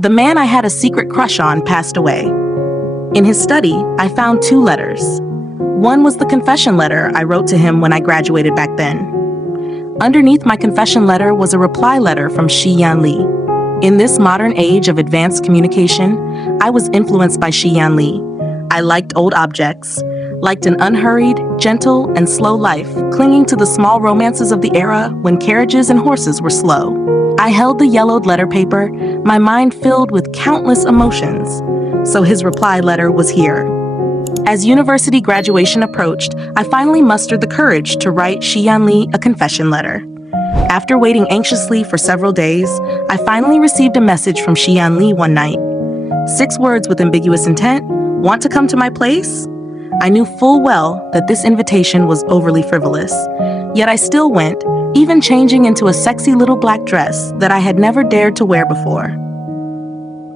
The man I had a secret crush on passed away. In his study, I found 2 letters. One was the confession letter I wrote to him when I graduated back then. Underneath my confession letter was a reply letter from Shi Yan Li. In this modern age of advanced communication, I was influenced by Shi Yan Li. I liked old objects, liked an unhurried, gentle, and slow life, clinging to the small romances of the era when carriages and horses were slow. I held the yellowed letter paper, my mind filled with countless emotions. So his reply letter was here. As university graduation approached, I finally mustered the courage to write Shi Yan Li a confession letter. After waiting anxiously for several days, I finally received a message from Shi Yan Li one night. 6 words with ambiguous intent. Want to come to my place? I knew full well that this invitation was overly frivolous, yet I still went, even changing into a sexy little black dress that I had never dared to wear before.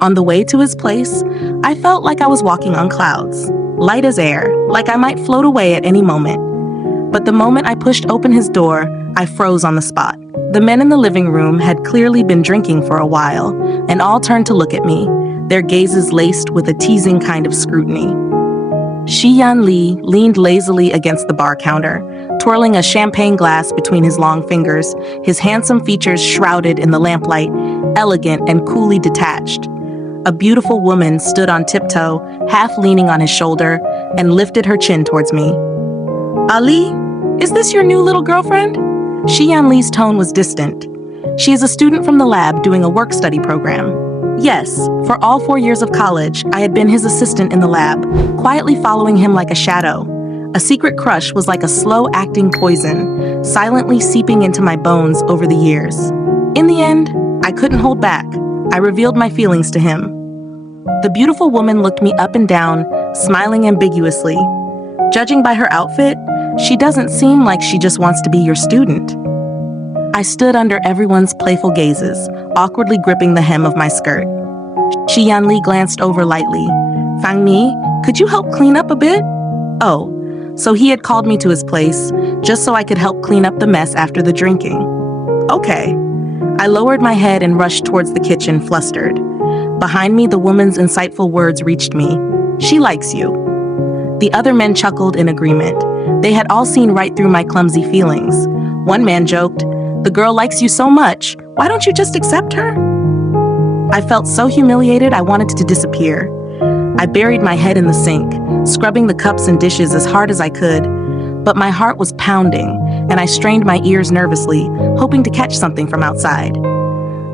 On the way to his place, I felt like I was walking on clouds, light as air, like I might float away at any moment. But the moment I pushed open his door, I froze on the spot. The men in the living room had clearly been drinking for a while, and all turned to look at me, their gazes laced with a teasing kind of scrutiny. Shi Yan Li leaned lazily against the bar counter, twirling a champagne glass between his long fingers, his handsome features shrouded in the lamplight, elegant and coolly detached. A beautiful woman stood on tiptoe, half leaning on his shoulder, and lifted her chin towards me. Ali, is this your new little girlfriend? Shi Yan Li's tone was distant. She is a student from the lab doing a work-study program. Yes, for all 4 years of college, I had been his assistant in the lab, quietly following him like a shadow. A secret crush was like a slow-acting poison, silently seeping into my bones over the years. In the end, I couldn't hold back. I revealed my feelings to him. The beautiful woman looked me up and down, smiling ambiguously. Judging by her outfit, she doesn't seem like she just wants to be your student. I stood under everyone's playful gazes, awkwardly gripping the hem of my skirt. Shi Yan Li glanced over lightly. Fang Mi, could you help clean up a bit? Oh, so he had called me to his place, just so I could help clean up the mess after the drinking. Okay. I lowered my head and rushed towards the kitchen, flustered. Behind me, the woman's insightful words reached me. She likes you. The other men chuckled in agreement. They had all seen right through my clumsy feelings. One man joked, "The girl likes you so much, why don't you just accept her?" I felt so humiliated I wanted to disappear. I buried my head in the sink, scrubbing the cups and dishes as hard as I could. But my heart was pounding, and I strained my ears nervously, hoping to catch something from outside.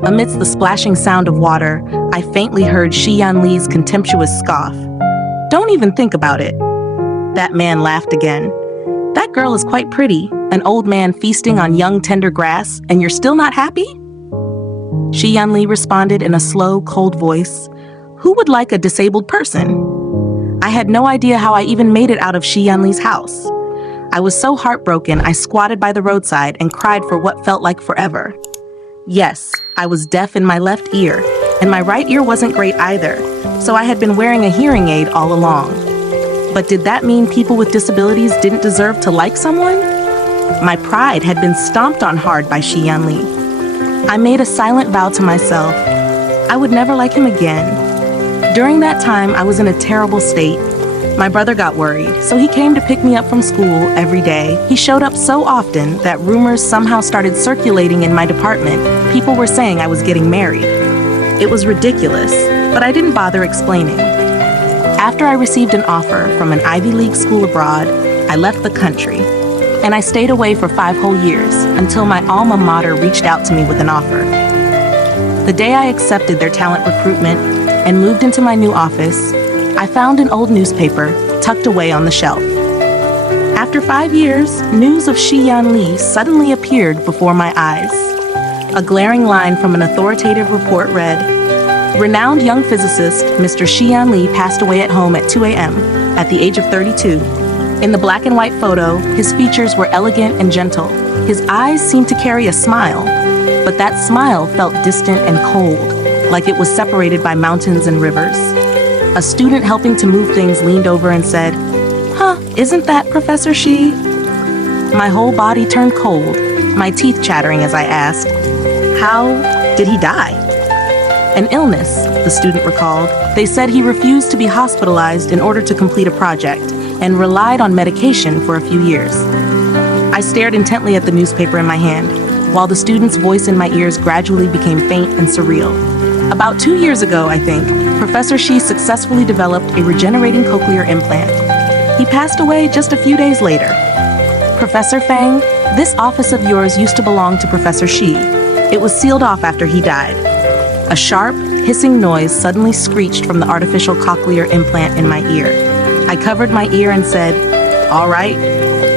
Amidst the splashing sound of water, I faintly heard Shi Yan Li's contemptuous scoff. "Don't even think about it." That man laughed again. "That girl is quite pretty, an old man feasting on young tender grass, and you're still not happy?" Shi Yan Li responded in a slow, cold voice. "Who would like a disabled person?" I had no idea how I even made it out of Shi Yan Li's house. I was so heartbroken I squatted by the roadside and cried for what felt like forever. Yes, I was deaf in my left ear, and my right ear wasn't great either, so I had been wearing a hearing aid all along. But did that mean people with disabilities didn't deserve to like someone? My pride had been stomped on hard by Shi Yan Li. I made a silent vow to myself. I would never like him again. During that time, I was in a terrible state. My brother got worried, so he came to pick me up from school every day. He showed up so often that rumors somehow started circulating in my department. People were saying I was getting married. It was ridiculous, but I didn't bother explaining. After I received an offer from an Ivy League school abroad, I left the country, and I stayed away for 5 whole years until my alma mater reached out to me with an offer. The day I accepted their talent recruitment and moved into my new office, I found an old newspaper tucked away on the shelf. After 5 years, news of Shi Yan Li suddenly appeared before my eyes. A glaring line from an authoritative report read, "Renowned young physicist Mr. Shi Yan Li passed away at home at 2 a.m. at the age of 32. In the black and white photo, his features were elegant and gentle. His eyes seemed to carry a smile, but that smile felt distant and cold, like it was separated by mountains and rivers. A student helping to move things leaned over and said, "Huh, isn't that Professor Shi?" My whole body turned cold, my teeth chattering as I asked, "How did he die?" An illness, the student recalled. They said he refused to be hospitalized in order to complete a project and relied on medication for a few years. I stared intently at the newspaper in my hand, while the student's voice in my ears gradually became faint and surreal. About 2 years ago, I think, Professor Shi successfully developed a regenerating cochlear implant. He passed away just a few days later. Professor Fang, this office of yours used to belong to Professor Shi. It was sealed off after he died. A sharp, hissing noise suddenly screeched from the artificial cochlear implant in my ear. I covered my ear and said, "All right."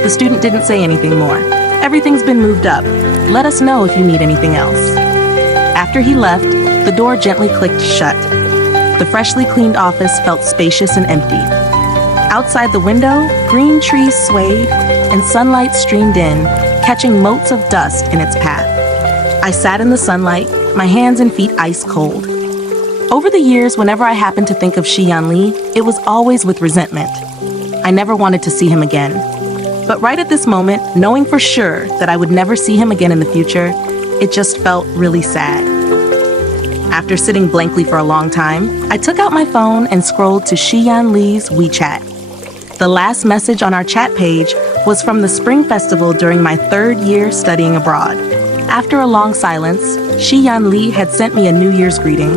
The student didn't say anything more. "Everything's been moved up. Let us know if you need anything else." After he left, the door gently clicked shut. The freshly cleaned office felt spacious and empty. Outside the window, green trees swayed, and sunlight streamed in, catching motes of dust in its path. I sat in the sunlight, my hands and feet ice cold. Over the years, whenever I happened to think of Shi Yan Li, it was always with resentment. I never wanted to see him again. But right at this moment, knowing for sure that I would never see him again in the future, it just felt really sad. After sitting blankly for a long time, I took out my phone and scrolled to Shi Yan Li's WeChat. The last message on our chat page was from the Spring Festival during my 3rd year studying abroad. After a long silence, Shi Yan Li had sent me a New Year's greeting.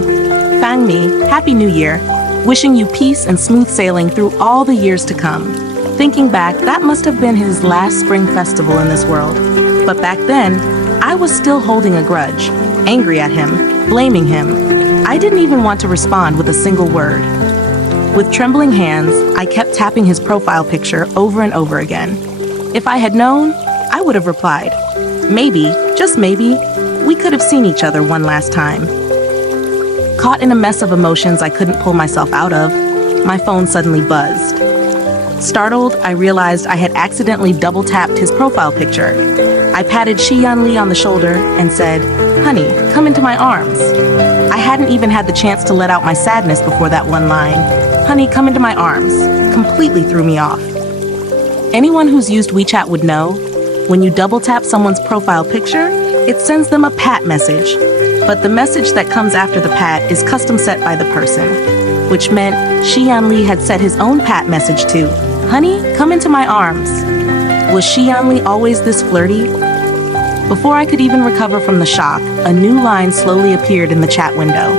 "Fang Mi, Happy New Year. Wishing you peace and smooth sailing through all the years to come." Thinking back, that must have been his last spring festival in this world. But back then, I was still holding a grudge, angry at him, blaming him. I didn't even want to respond with a single word. With trembling hands, I kept tapping his profile picture over and over again. If I had known, I would have replied. Maybe, just maybe, we could have seen each other one last time. Caught in a mess of emotions I couldn't pull myself out of, my phone suddenly buzzed. Startled, I realized I had accidentally double-tapped his profile picture. I patted Shi Yan Li on the shoulder and said, "Honey, come into my arms." I hadn't even had the chance to let out my sadness before that one line. "Honey, come into my arms," completely threw me off. Anyone who's used WeChat would know, when you double-tap someone's profile picture, it sends them a pat message. But the message that comes after the pat is custom set by the person, which meant Shi Yan Li had set his own pat message to, "Honey, come into my arms." Was Shi Yan Li always this flirty? Before I could even recover from the shock, a new line slowly appeared in the chat window.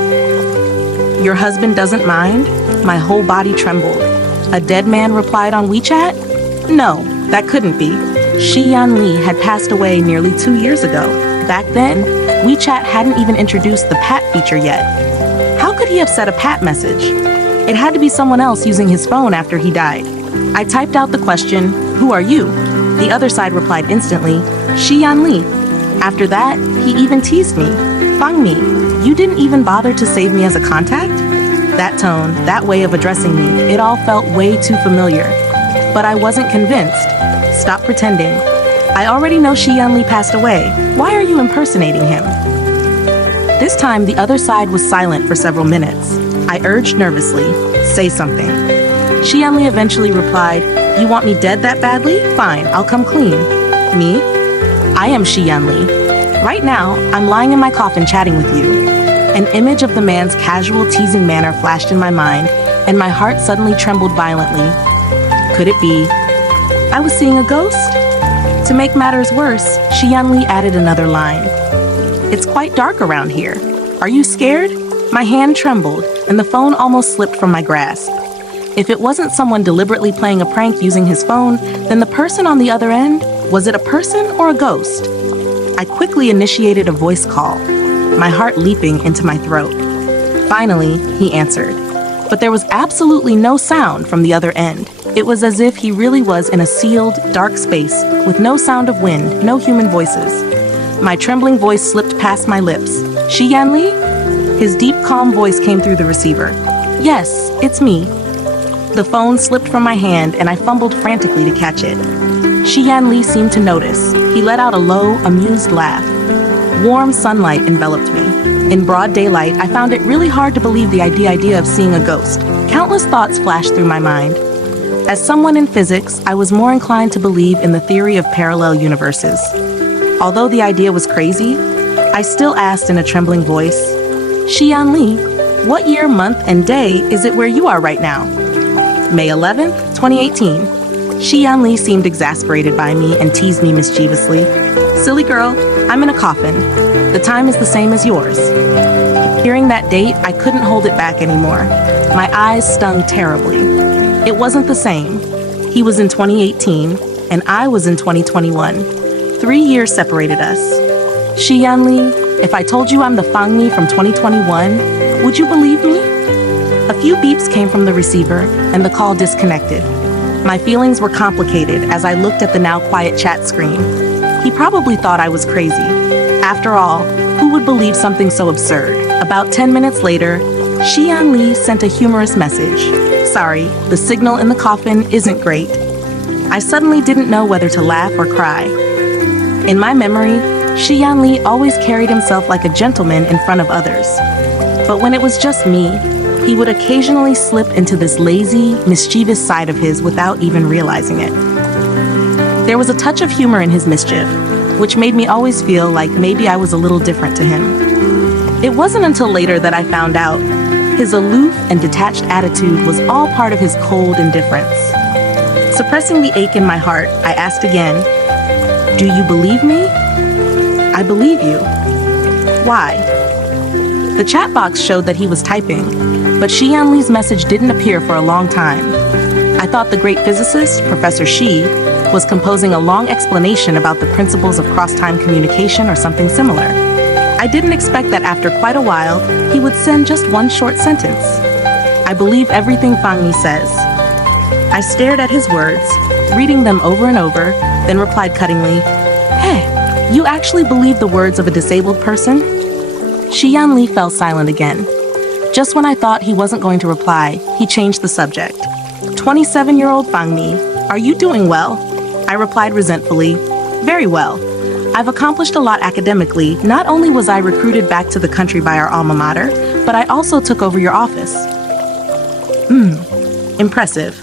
"Your husband doesn't mind?" My whole body trembled. A dead man replied on WeChat? No, that couldn't be. Shi Yan Li had passed away nearly 2 years ago. Back then, WeChat hadn't even introduced the pat feature yet. How could he have set a pat message? It had to be someone else using his phone after he died. I typed out the question, "Who are you?" The other side replied instantly, "Shi Yan Li." After that, he even teased me. "Fang Mi, you didn't even bother to save me as a contact?" That tone, that way of addressing me, it all felt way too familiar. But I wasn't convinced. Stop pretending. I already know Shi Yan Li passed away. Why are you impersonating him? This time, the other side was silent for several minutes. I urged nervously, "Say something." Shi Yan Li eventually replied, "You want me dead that badly? Fine, I'll come clean." Me? I am Shi Yan Li. Right now, I'm lying in my coffin chatting with you. An image of the man's casual, teasing manner flashed in my mind, and my heart suddenly trembled violently. Could it be I was seeing a ghost? To make matters worse, Shi Yan Li added another line. "It's quite dark around here. Are you scared?" My hand trembled, and the phone almost slipped from my grasp. If it wasn't someone deliberately playing a prank using his phone, then the person on the other end, was it a person or a ghost? I quickly initiated a voice call, my heart leaping into my throat. Finally, he answered. But there was absolutely no sound from the other end. It was as if he really was in a sealed, dark space with no sound of wind, no human voices. My trembling voice slipped past my lips. "Shi Yan Li?" His deep, calm voice came through the receiver. "Yes, it's me." The phone slipped from my hand and I fumbled frantically to catch it. Shi Yan Li seemed to notice. He let out a low, amused laugh. Warm sunlight enveloped me. In broad daylight, I found it really hard to believe the idea of seeing a ghost. Countless thoughts flashed through my mind. As someone in physics, I was more inclined to believe in the theory of parallel universes. Although the idea was crazy, I still asked in a trembling voice, Shi Yan Li, what year, month, and day is it where you are right now? May 11th, 2018. Shi Yan Li seemed exasperated by me and teased me mischievously. Silly girl, I'm in a coffin. The time is the same as yours. Hearing that date, I couldn't hold it back anymore. My eyes stung terribly. It wasn't the same. He was in 2018, and I was in 2021. 3 years separated us. Shi Yan Li, if I told you I'm the Fang Mi from 2021, would you believe me? A few beeps came from the receiver, and the call disconnected. My feelings were complicated as I looked at the now quiet chat screen. He probably thought I was crazy. After all, who would believe something so absurd? About 10 minutes later, Shi Yan Li sent a humorous message. Sorry, the signal in the coffin isn't great. I suddenly didn't know whether to laugh or cry. In my memory, Shi Yan Li always carried himself like a gentleman in front of others. But when it was just me, he would occasionally slip into this lazy, mischievous side of his without even realizing it. There was a touch of humor in his mischief, which made me always feel like maybe I was a little different to him. It wasn't until later that I found out his aloof and detached attitude was all part of his cold indifference. Suppressing the ache in my heart, I asked again, "Do you believe me?" "I believe you." "Why?" The chat box showed that he was typing, but Shi Yan Li's message didn't appear for a long time. I thought the great physicist, Professor Shi, was composing a long explanation about the principles of cross-time communication or something similar. I didn't expect that after quite a while, he would send just one short sentence. "I believe everything Fang Mi says." I stared at his words, reading them over and over, then replied cuttingly, "Hey, you actually believe the words of a disabled person?" Shi Yan Li fell silent again. Just when I thought he wasn't going to reply, he changed the subject. 27-year-old Fang Mi, are you doing well?" I replied resentfully, "Very well. I've accomplished a lot academically. Not only was I recruited back to the country by our alma mater, but I also took over your office." Impressive.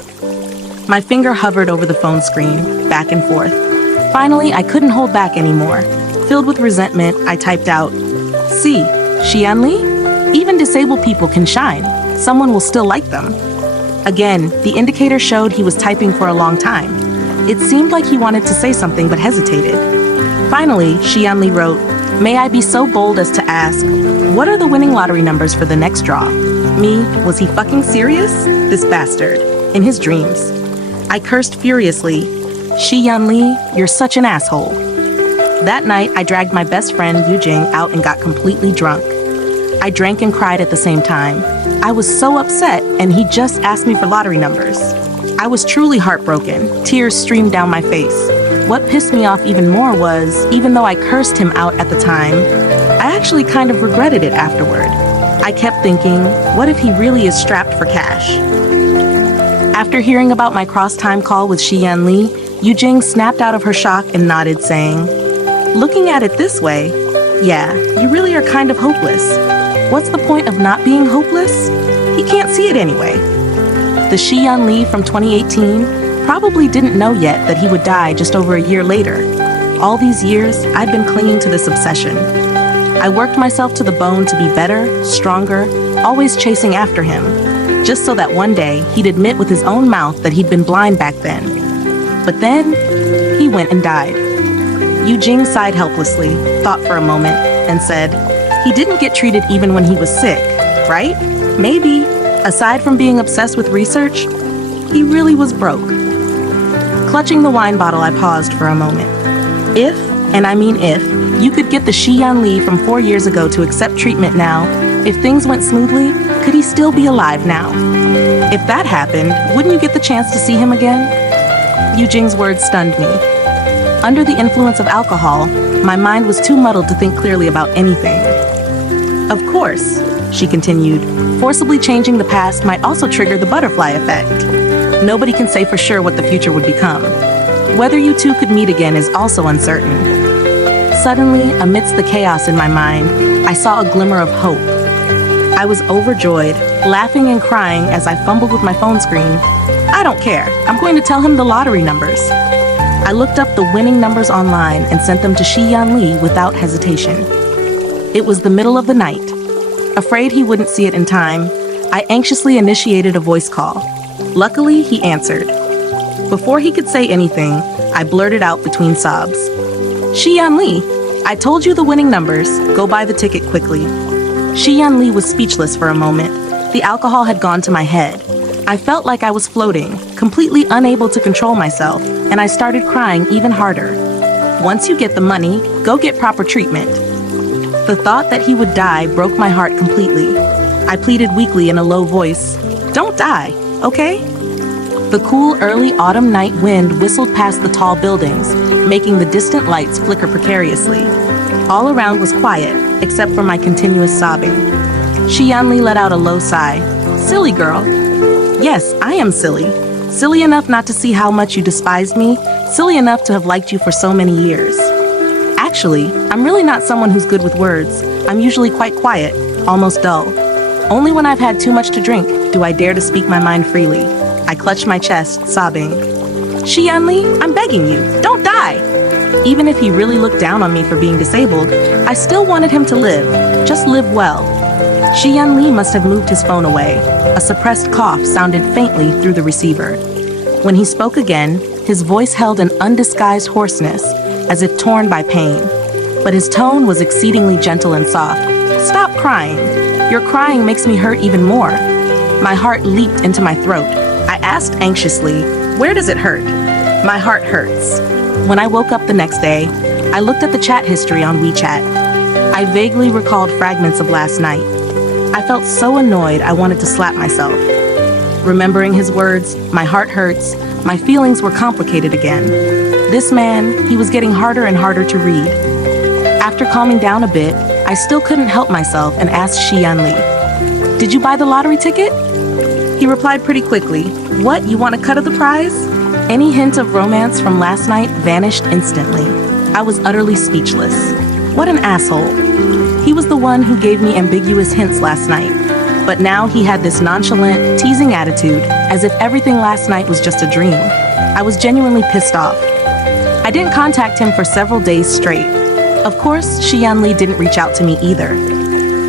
My finger hovered over the phone screen, back and forth. Finally, I couldn't hold back anymore. Filled with resentment, I typed out, "See, Shi Yan Li? Even disabled people can shine. Someone will still like them." Again, the indicator showed he was typing for a long time. It seemed like he wanted to say something but hesitated. Finally, Shi Yan Li wrote, "May I be so bold as to ask, what are the winning lottery numbers for the next draw?" Me, was he fucking serious? This bastard. In his dreams. I cursed furiously. "Shi Yan Li, you're such an asshole." That night, I dragged my best friend Yu Jing out and got completely drunk. I drank and cried at the same time. I was so upset, and he just asked me for lottery numbers. I was truly heartbroken. Tears streamed down my face. What pissed me off even more was, even though I cursed him out at the time, I actually kind of regretted it afterward. I kept thinking, what if he really is strapped for cash? After hearing about my cross-time call with Shi Yan Li, Yu Jing snapped out of her shock and nodded, saying, "Looking at it this way, yeah, you really are kind of hopeless. What's the point of not being hopeless? He can't see it anyway." The Shi Yan Li from 2018 probably didn't know yet that he would die just over a year later. All these years, I'd been clinging to this obsession. I worked myself to the bone to be better, stronger, always chasing after him, just so that one day he'd admit with his own mouth that he'd been blind back then. But then, he went and died. Yu Jing sighed helplessly, thought for a moment, and said, "He didn't get treated even when he was sick, right? Maybe, aside from being obsessed with research, he really was broke." Clutching the wine bottle, I paused for a moment. If, and I mean if, you could get the Shi Yan Li from 4 years ago to accept treatment now, if things went smoothly, could he still be alive now? If that happened, wouldn't you get the chance to see him again? Yu Jing's words stunned me. Under the influence of alcohol, my mind was too muddled to think clearly about anything. "Of course," she continued, "forcibly changing the past might also trigger the butterfly effect. Nobody can say for sure what the future would become. Whether you two could meet again is also uncertain." Suddenly, amidst the chaos in my mind, I saw a glimmer of hope. I was overjoyed, laughing and crying as I fumbled with my phone screen. "I don't care. I'm going to tell him the lottery numbers." I looked up the winning numbers online and sent them to Shi Yan Li without hesitation. It was the middle of the night. Afraid he wouldn't see it in time, I anxiously initiated a voice call. Luckily, he answered. Before he could say anything, I blurted out between sobs. Shi Yan Li, I told you the winning numbers. Go buy the ticket quickly. Shi Yan Li was speechless for a moment. The alcohol had gone to my head. I felt like I was floating, completely unable to control myself, and I started crying even harder. Once you get the money, go get proper treatment. The thought that he would die broke my heart completely. I pleaded weakly in a low voice, "Don't die, okay?" The cool early autumn night wind whistled past the tall buildings, making the distant lights flicker precariously. All around was quiet, except for my continuous sobbing. Shi Yan Li let out a low sigh. Silly girl. Yes, I am silly. Silly enough not to see how much you despised me, silly enough to have liked you for so many years. Actually, I'm really not someone who's good with words. I'm usually quite quiet, almost dull. Only when I've had too much to drink do I dare to speak my mind freely. I clutched my chest, sobbing. Shi Yan Li, I'm begging you, don't die! Even if he really looked down on me for being disabled, I still wanted him to live, just live well. Shi Yan Li must have moved his phone away. A suppressed cough sounded faintly through the receiver. When he spoke again, his voice held an undisguised hoarseness, as if torn by pain. But his tone was exceedingly gentle and soft. Stop crying. Your crying makes me hurt even more. My heart leaped into my throat. I asked anxiously, where does it hurt? My heart hurts. When I woke up the next day, I looked at the chat history on WeChat. I vaguely recalled fragments of last night. I felt so annoyed I wanted to slap myself. Remembering his words, my heart hurts, my feelings were complicated again. This man, he was getting harder and harder to read. After calming down a bit, I still couldn't help myself and asked Shi Yan Li, "Did you buy the lottery ticket?" He replied pretty quickly, "What, you want a cut of the prize?" Any hint of romance from last night vanished instantly. I was utterly speechless. What an asshole. He was the one who gave me ambiguous hints last night, but now he had this nonchalant, teasing attitude, as if everything last night was just a dream. I was genuinely pissed off. I didn't contact him for several days straight. Of course, Shi Yan Li didn't reach out to me either.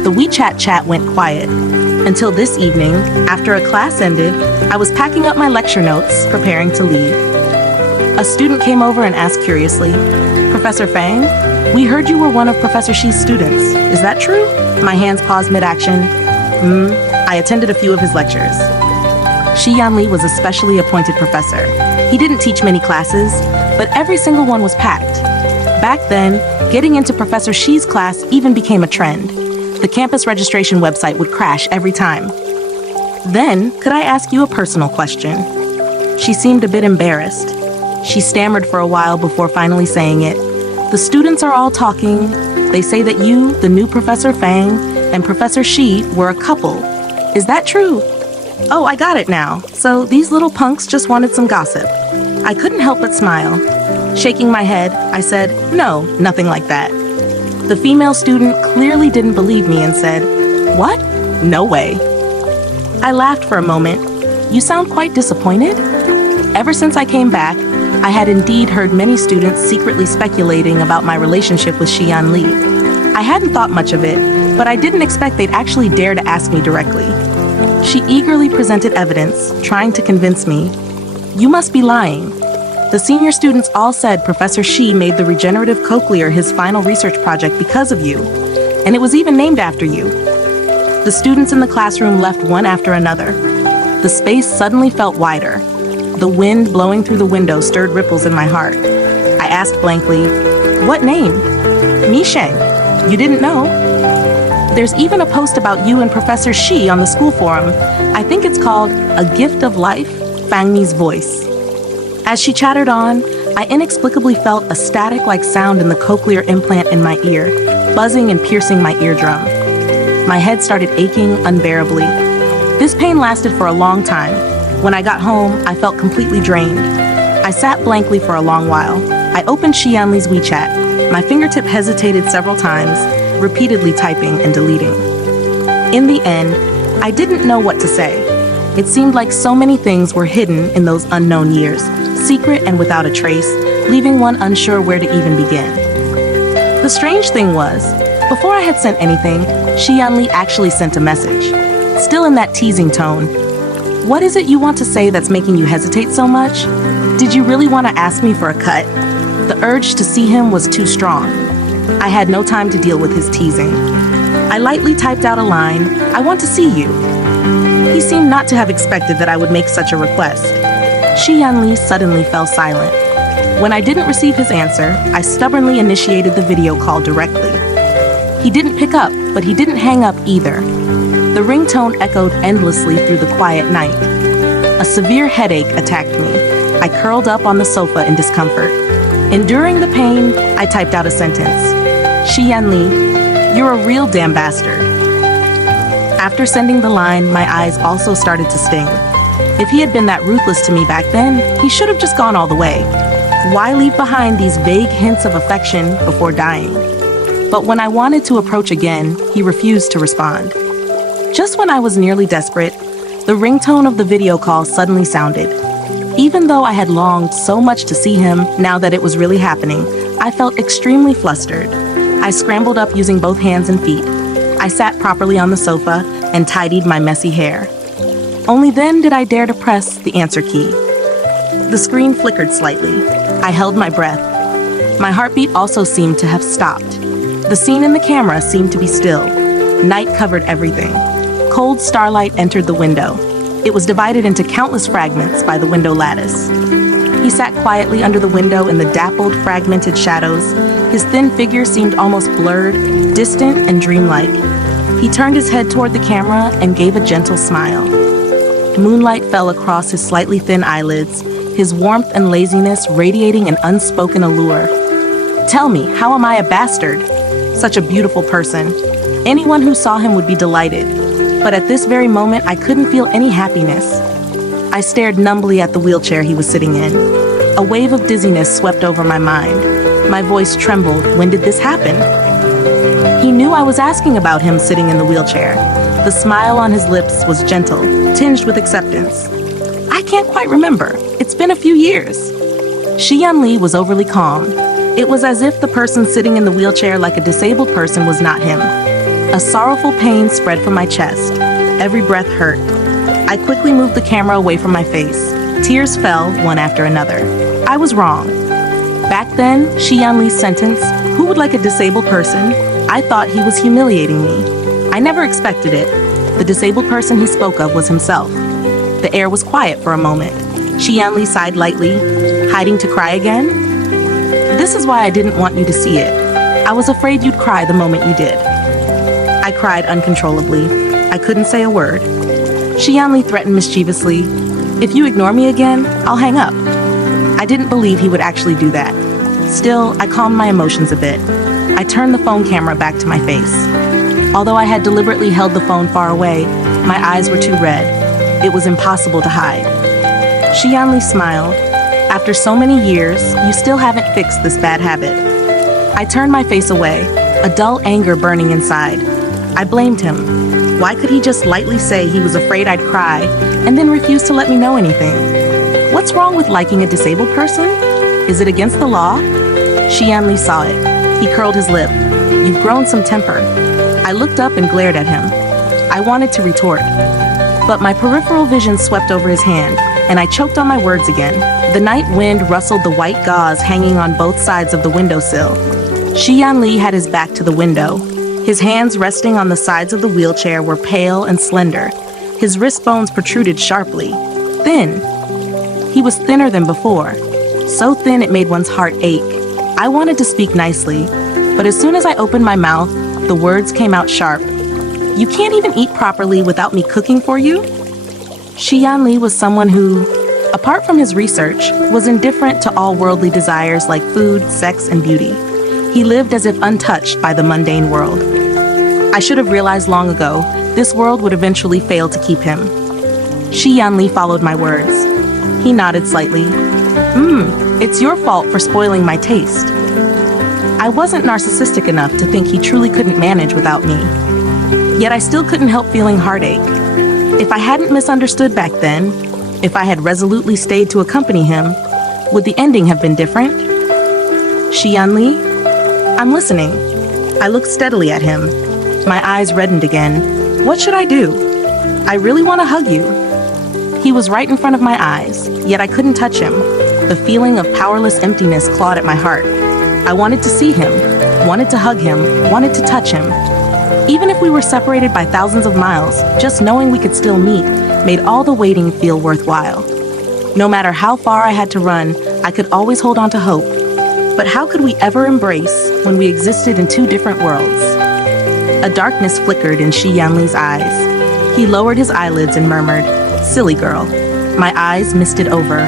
The WeChat chat went quiet. Until this evening, after a class ended, I was packing up my lecture notes, preparing to leave. A student came over and asked curiously, "Professor Fang, we heard you were one of Professor Shi's students. Is that true?" My hands paused mid-action. I attended a few of his lectures. Shi Yan Li was a specially appointed professor. He didn't teach many classes, but every single one was packed. Back then, getting into Professor Shi's class even became a trend. The campus registration website would crash every time. Then, could I ask you a personal question? She seemed a bit embarrassed. She stammered for a while before finally saying it. The students are all talking. They say that you, the new Professor Fang, and Professor Shi were a couple. Is that true? Oh, I got it now. So these little punks just wanted some gossip. I couldn't help but smile. Shaking my head, I said, no, nothing like that. The female student clearly didn't believe me and said, what? No way. I laughed for a moment. You sound quite disappointed? Ever since I came back, I had indeed heard many students secretly speculating about my relationship with Shi Yan Li. I hadn't thought much of it, but I didn't expect they'd actually dare to ask me directly. She eagerly presented evidence, trying to convince me. You must be lying. The senior students all said Professor Shi made the regenerative cochlear his final research project because of you, and it was even named after you. The students in the classroom left one after another. The space suddenly felt wider. The wind blowing through the window stirred ripples in my heart. I asked blankly, what name? Mi Sheng. You didn't know? There's even a post about you and Professor Shi on the school forum. I think it's called A Gift of Life, Fang Mi's Voice. As she chattered on, I inexplicably felt a static-like sound in the cochlear implant in my ear, buzzing and piercing my eardrum. My head started aching unbearably. This pain lasted for a long time. When I got home, I felt completely drained. I sat blankly for a long while. I opened Shi Yan Li's WeChat. My fingertip hesitated several times, repeatedly typing and deleting. In the end, I didn't know what to say. It seemed like so many things were hidden in those unknown years, secret and without a trace, leaving one unsure where to even begin. The strange thing was, Before I had sent anything, Shi Yan Li actually sent a message, still in that teasing tone. What is it you want to say that's making you hesitate so much? Did you really want to ask me for a cut? The urge to see him was too strong. I had no time to deal with his teasing. I lightly typed out a line, "I want to see you." He seemed not to have expected that I would make such a request. Shi Yan Li suddenly fell silent. When I didn't receive his answer, I stubbornly initiated the video call directly. He didn't pick up, but he didn't hang up either. The ringtone echoed endlessly through the quiet night. A severe headache attacked me. I curled up on the sofa in discomfort. Enduring the pain, I typed out a sentence. "Shi Yan Li, you're a real damn bastard." After sending the line, my eyes also started to sting. If he had been that ruthless to me back then, he should have just gone all the way. Why leave behind these vague hints of affection before dying? But when I wanted to approach again, he refused to respond. Just when I was nearly desperate, the ringtone of the video call suddenly sounded. Even though I had longed so much to see him, now that it was really happening, I felt extremely flustered. I scrambled up using both hands and feet. I sat properly on the sofa and tidied my messy hair. Only then did I dare to press the answer key. The screen flickered slightly. I held my breath. My heartbeat also seemed to have stopped. The scene in the camera seemed to be still. Night covered everything. Cold starlight entered the window. It was divided into countless fragments by the window lattice. He sat quietly under the window in the dappled, fragmented shadows. His thin figure seemed almost blurred, distant, and dreamlike. He turned his head toward the camera and gave a gentle smile. Moonlight fell across his slightly thin eyelids, his warmth and laziness radiating an unspoken allure. Tell me, how am I a bastard? Such a beautiful person. Anyone who saw him would be delighted. But at this very moment, I couldn't feel any happiness. I stared numbly at the wheelchair he was sitting in. A wave of dizziness swept over my mind. My voice trembled. When did this happen? He knew I was asking about him sitting in the wheelchair. The smile on his lips was gentle, tinged with acceptance. I can't quite remember. It's been a few years. Shi Yan Li was overly calm. It was as if the person sitting in the wheelchair like a disabled person was not him. A sorrowful pain spread from my chest. Every breath hurt. I quickly moved the camera away from my face. Tears fell one after another. I was wrong. Back then, Shi Yan Li's sentence, "Who would like a disabled person?" I thought he was humiliating me. I never expected it. The disabled person he spoke of was himself. The air was quiet for a moment. Shi Yan Li sighed lightly, hiding to cry again. This is why I didn't want you to see it. I was afraid you'd cry the moment you did. I cried uncontrollably. I couldn't say a word. Shi Yan Li threatened mischievously, "If you ignore me again, I'll hang up." I didn't believe he would actually do that. Still, I calmed my emotions a bit. I turned the phone camera back to my face. Although I had deliberately held the phone far away, my eyes were too red. It was impossible to hide. Shi Yan Li smiled. "After so many years, you still haven't fixed this bad habit." I turned my face away, a dull anger burning inside. I blamed him. Why could he just lightly say he was afraid I'd cry and then refuse to let me know anything? What's wrong with liking a disabled person? Is it against the law? Shi Yan Li saw it. He curled his lip. "You've grown some temper." I looked up and glared at him. I wanted to retort, but my peripheral vision swept over his hand, and I choked on my words again. The night wind rustled the white gauze hanging on both sides of the windowsill. Shi Yan Li had his back to the window. His hands resting on the sides of the wheelchair were pale and slender. His wrist bones protruded sharply. Thin. He was thinner than before. So thin it made one's heart ache. I wanted to speak nicely, but as soon as I opened my mouth, the words came out sharp. "You can't even eat properly without me cooking for you?" Shi Yan Li was someone who, apart from his research, was indifferent to all worldly desires like food, sex, and beauty. He lived as if untouched by the mundane world. I should have realized long ago, this world would eventually fail to keep him. Shi Yan Li followed my words. He nodded slightly. It's your fault for spoiling my taste." I wasn't narcissistic enough to think he truly couldn't manage without me. Yet I still couldn't help feeling heartache. If I hadn't misunderstood back then, if I had resolutely stayed to accompany him, would the ending have been different? Shi Yan Li? I'm listening. I looked steadily at him. My eyes reddened again. What should I do? I really want to hug you. He was right in front of my eyes, yet I couldn't touch him. The feeling of powerless emptiness clawed at my heart. I wanted to see him, wanted to hug him, wanted to touch him. Even if we were separated by thousands of miles, just knowing we could still meet made all the waiting feel worthwhile. No matter how far I had to run, I could always hold on to hope. But how could we ever embrace when we existed in two different worlds? A darkness flickered in Shi Yan Li's eyes. He lowered his eyelids and murmured, "Silly girl." My eyes misted over.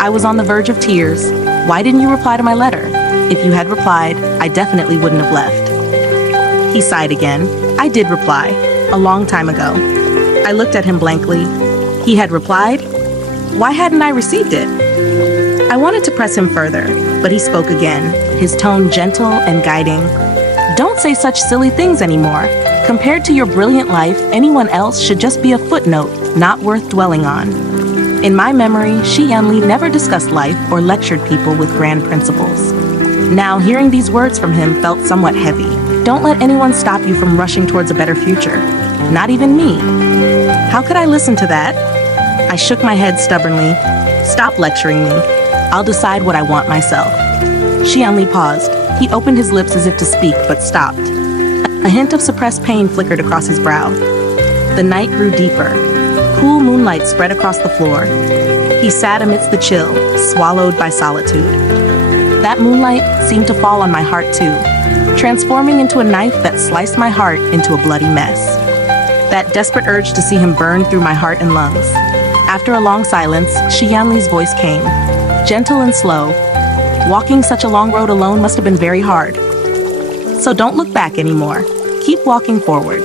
I was on the verge of tears. Why didn't you reply to my letter? If you had replied, I definitely wouldn't have left. He sighed again. I did reply, a long time ago. I looked at him blankly. He had replied? Why hadn't I received it? I wanted to press him further, but he spoke again, his tone gentle and guiding. Don't say such silly things anymore. Compared to your brilliant life, anyone else should just be a footnote, not worth dwelling on. In my memory, Shi Yan Li never discussed life or lectured people with grand principles. Now, hearing these words from him felt somewhat heavy. Don't let anyone stop you from rushing towards a better future. Not even me. How could I listen to that? I shook my head stubbornly. Stop lecturing me. I'll decide what I want myself. Shi Yan Li paused. He opened his lips as if to speak, but stopped. A hint of suppressed pain flickered across his brow. The night grew deeper. Cool moonlight spread across the floor. He sat amidst the chill, swallowed by solitude. That moonlight seemed to fall on my heart too, transforming into a knife that sliced my heart into a bloody mess. That desperate urge to see him burn through my heart and lungs. After a long silence, Shi Yan Li's voice came, gentle and slow. Walking such a long road alone must have been very hard. So don't look back anymore. Keep walking forward.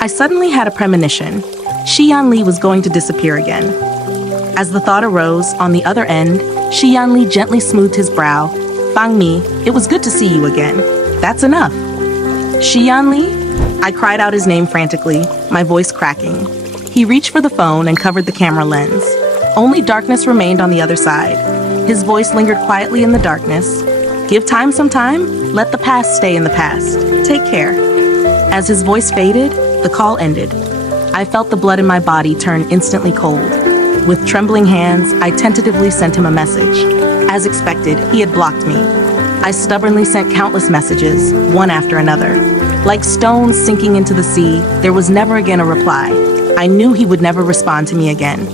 I suddenly had a premonition. Shi Yan Li was going to disappear again. As the thought arose, on the other end, Shi Yan Li gently smoothed his brow. Fang Mi, it was good to see you again. That's enough. Shi Yan Li? I cried out his name frantically, my voice cracking. He reached for the phone and covered the camera lens. Only darkness remained on the other side. His voice lingered quietly in the darkness. Give time some time, let the past stay in the past. Take care. As his voice faded, the call ended. I felt the blood in my body turn instantly cold. With trembling hands, I tentatively sent him a message. As expected, he had blocked me. I stubbornly sent countless messages, one after another. Like stones sinking into the sea, there was never again a reply. I knew he would never respond to me again.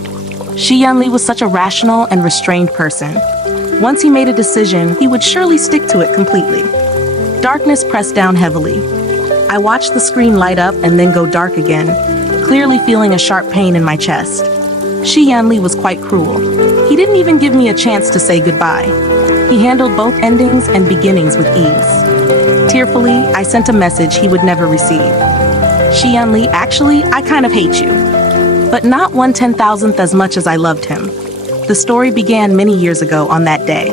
Shi Yan Li was such a rational and restrained person. Once he made a decision, he would surely stick to it completely. Darkness pressed down heavily. I watched the screen light up and then go dark again, clearly feeling a sharp pain in my chest. Shi Yan Li was quite cruel. He didn't even give me a chance to say goodbye. He handled both endings and beginnings with ease. Tearfully, I sent a message he would never receive. Shi Yan Li, actually, I kind of hate you. But not 1/10,000th as much as I loved him. The story began many years ago on that day.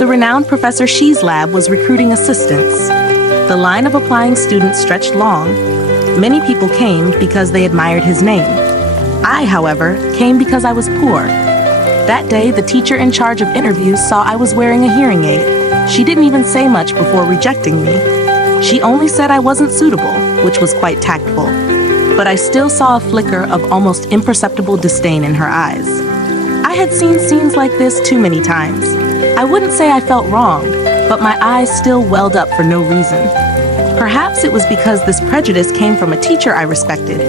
The renowned Professor Shi's lab was recruiting assistants. The line of applying students stretched long. Many people came because they admired his name. I, however, came because I was poor. That day, the teacher in charge of interviews saw I was wearing a hearing aid. She didn't even say much before rejecting me. She only said I wasn't suitable, which was quite tactful. But I still saw a flicker of almost imperceptible disdain in her eyes. I had seen scenes like this too many times. I wouldn't say I felt wrong, but my eyes still welled up for no reason. Perhaps it was because this prejudice came from a teacher I respected.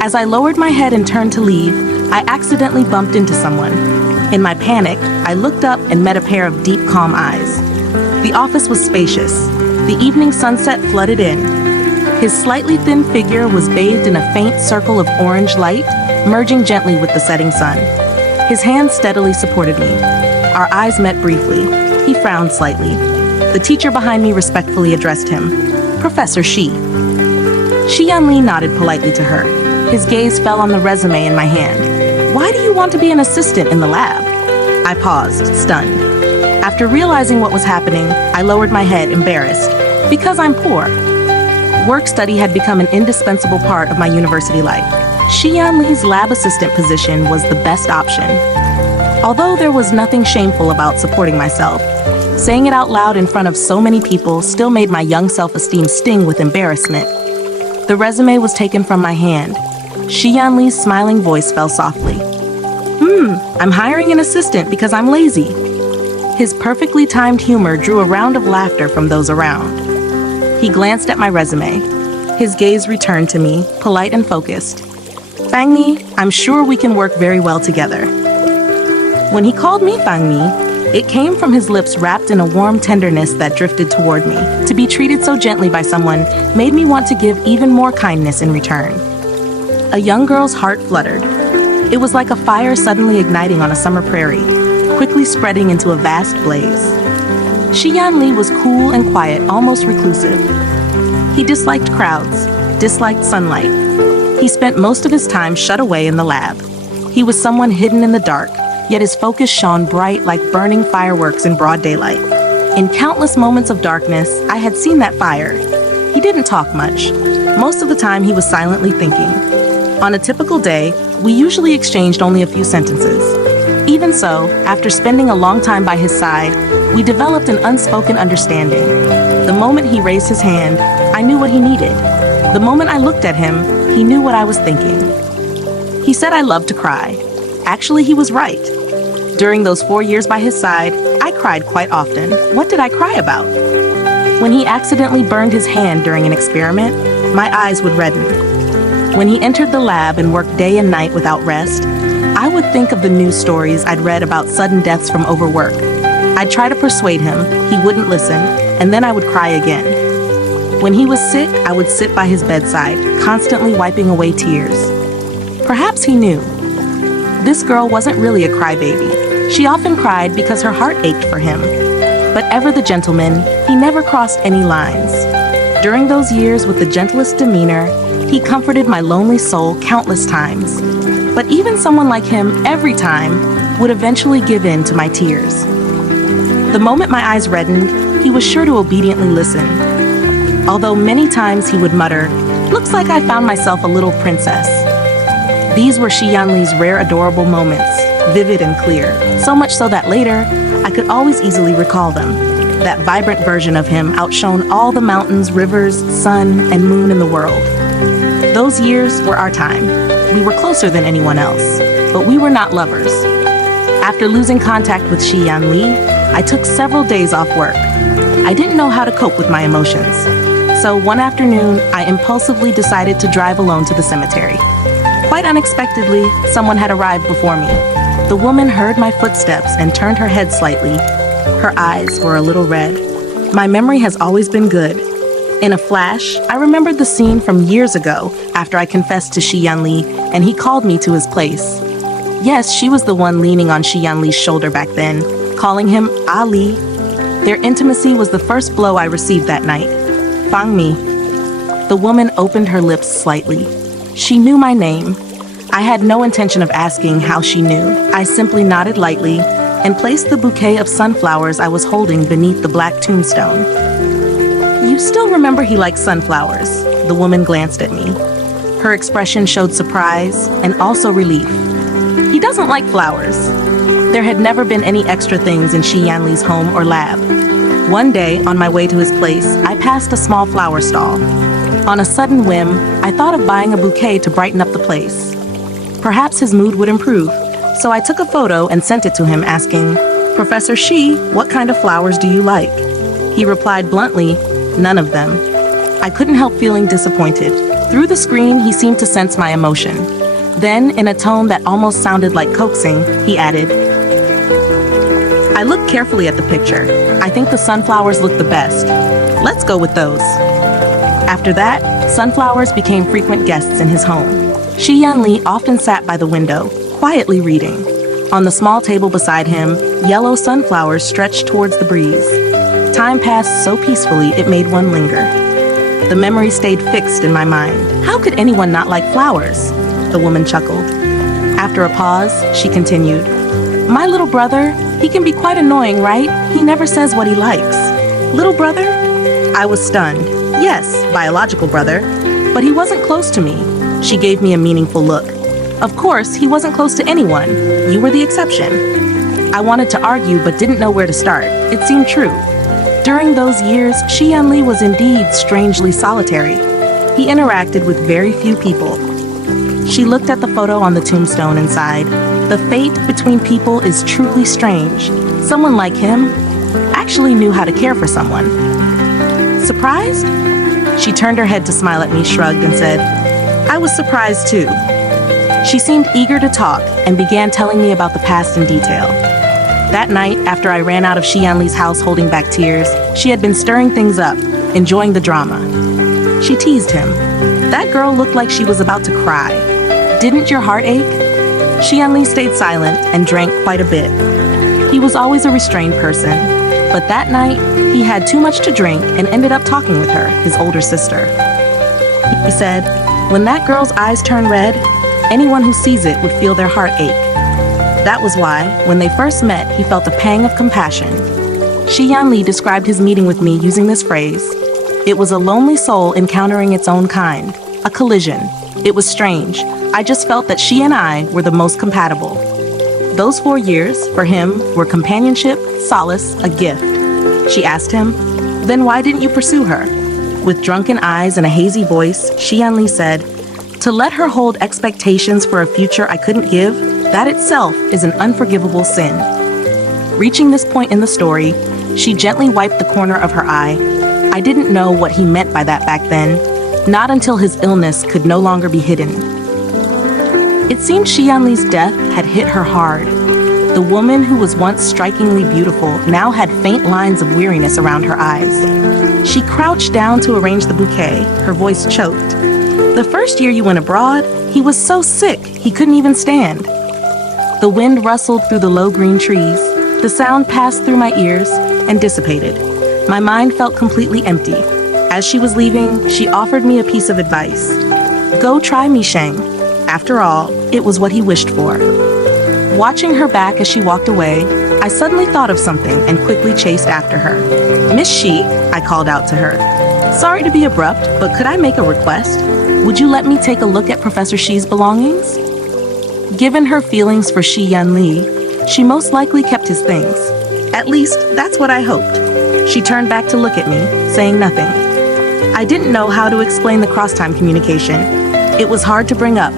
As I lowered my head and turned to leave, I accidentally bumped into someone. In my panic, I looked up and met a pair of deep, calm eyes. The office was spacious. The evening sunset flooded in. His slightly thin figure was bathed in a faint circle of orange light, merging gently with the setting sun. His hand steadily supported me. Our eyes met briefly. He frowned slightly. The teacher behind me respectfully addressed him. Professor Shi. Shi Yan Li nodded politely to her. His gaze fell on the resume in my hand. Why do you want to be an assistant in the lab? I paused, stunned. After realizing what was happening, I lowered my head, embarrassed. Because I'm poor. Work study had become an indispensable part of my university life. Shi Yan Li's lab assistant position was the best option. Although there was nothing shameful about supporting myself, Saying it out loud in front of so many people still made my young self-esteem sting with embarrassment. The resume was taken from my hand. Shi Yan Li's smiling voice fell softly. I'm hiring an assistant because I'm lazy. His perfectly timed humor drew a round of laughter from those around. He glanced at my resume. His gaze returned to me, polite and focused. Fang Mi, I'm sure we can work very well together. When he called me Fang Mi, it came from his lips wrapped in a warm tenderness that drifted toward me. To be treated so gently by someone made me want to give even more kindness in return. A young girl's heart fluttered. It was like a fire suddenly igniting on a summer prairie, quickly spreading into a vast blaze. Shi Yan Li was cool and quiet, almost reclusive. He disliked crowds, disliked sunlight. He spent most of his time shut away in the lab. He was someone hidden in the dark, yet his focus shone bright like burning fireworks in broad daylight. In countless moments of darkness, I had seen that fire. He didn't talk much. Most of the time, he was silently thinking. On a typical day, we usually exchanged only a few sentences. Even so, after spending a long time by his side, we developed an unspoken understanding. The moment he raised his hand, I knew what he needed. The moment I looked at him, he knew what I was thinking. He said I loved to cry. Actually, he was right. During those 4 years by his side, I cried quite often. What did I cry about? When he accidentally burned his hand during an experiment, my eyes would redden. When he entered the lab and worked day and night without rest, I would think of the news stories I'd read about sudden deaths from overwork. I'd try to persuade him, he wouldn't listen, and then I would cry again. When he was sick, I would sit by his bedside, constantly wiping away tears. Perhaps he knew. This girl wasn't really a crybaby. She often cried because her heart ached for him. But ever the gentleman, he never crossed any lines. During those years with the gentlest demeanor, he comforted my lonely soul countless times. But even someone like him, every time, would eventually give in to my tears. The moment my eyes reddened, he was sure to obediently listen. Although many times he would mutter, "Looks like I found myself a little princess." These were Shi Yan Li's rare adorable moments, vivid and clear, so much so that later, I could always easily recall them. That vibrant version of him outshone all the mountains, rivers, sun, and moon in the world. Those years were our time. We were closer than anyone else, but we were not lovers. After losing contact with Shi Yan Li, I took several days off work. I didn't know how to cope with my emotions. So one afternoon, I impulsively decided to drive alone to the cemetery. Quite unexpectedly, someone had arrived before me. The woman heard my footsteps and turned her head slightly. Her eyes were a little red. My memory has always been good. In a flash, I remembered the scene from years ago after I confessed to Shi Yan Li and he called me to his place. Yes, she was the one leaning on Shi Yan Li's shoulder back then, calling him Ali. Their intimacy was the first blow I received that night. Fang Mi. The woman opened her lips slightly. She knew my name. I had no intention of asking how she knew. I simply nodded lightly and placed the bouquet of sunflowers I was holding beneath the black tombstone. You still remember he likes sunflowers? The woman glanced at me. Her expression showed surprise and also relief. He doesn't like flowers. There had never been any extra things in Shi Yan Li's home or lab. One day, on my way to his place, I passed a small flower stall. On a sudden whim, I thought of buying a bouquet to brighten up the place. Perhaps his mood would improve, so I took a photo and sent it to him asking, "Professor Shi, what kind of flowers do you like?" He replied bluntly, "None of them." I couldn't help feeling disappointed. Through the screen, he seemed to sense my emotion. Then, in a tone that almost sounded like coaxing, he added, "I looked carefully at the picture. I think the sunflowers look the best. Let's go with those." After that, sunflowers became frequent guests in his home. Shi Yan Li often sat by the window, quietly reading. On the small table beside him, yellow sunflowers stretched towards the breeze. Time passed so peacefully it made one linger. The memory stayed fixed in my mind. How could anyone not like flowers? The woman chuckled. After a pause, she continued, "My little brother, he can be quite annoying, right? He never says what he likes." Little brother? I was stunned. Yes, biological brother, but he wasn't close to me. She gave me a meaningful look. Of course, he wasn't close to anyone. You were the exception. I wanted to argue but didn't know where to start. It seemed true. During those years, Shi Yan Li was indeed strangely solitary. He interacted with very few people. She looked at the photo on the tombstone and sighed. The fate between people is truly strange. Someone like him actually knew how to care for someone. Surprised? She turned her head to smile at me, shrugged, and said, I was surprised too. She seemed eager to talk and began telling me about the past in detail. That night, after I ran out of Shi Yan Li's house holding back tears, she had been stirring things up, enjoying the drama. She teased him. That girl looked like she was about to cry. Didn't your heart ache? Shi Yan Li stayed silent and drank quite a bit. He was always a restrained person, but that night, he had too much to drink and ended up talking with her, his older sister. He said, when that girl's eyes turn red, anyone who sees it would feel their heart ache. That was why, when they first met, he felt a pang of compassion. Shi Yan Li described his meeting with me using this phrase. It was a lonely soul encountering its own kind, a collision. It was strange. I just felt that she and I were the most compatible. Those 4 years, for him, were companionship, solace, a gift. She asked him, then why didn't you pursue her? With drunken eyes and a hazy voice, Shi Yan Li said, to let her hold expectations for a future I couldn't give, that itself is an unforgivable sin. Reaching this point in the story, she gently wiped the corner of her eye. I didn't know what he meant by that back then, not until his illness could no longer be hidden. It seemed Shi Yan Li's death had hit her hard. The woman who was once strikingly beautiful now had faint lines of weariness around her eyes. She crouched down to arrange the bouquet, her voice choked. The first year you went abroad, he was so sick he couldn't even stand. The wind rustled through the low green trees. The sound passed through my ears and dissipated. My mind felt completely empty. As she was leaving, she offered me a piece of advice. Go try Misheng. After all, it was what he wished for. Watching her back as she walked away, I suddenly thought of something and quickly chased after her. Miss Shi, I called out to her. Sorry to be abrupt, but could I make a request? Would you let me take a look at Professor Shi's belongings? Given her feelings for Shi Yan Li, she most likely kept his things. At least, that's what I hoped. She turned back to look at me, saying nothing. I didn't know how to explain the cross-time communication. It was hard to bring up.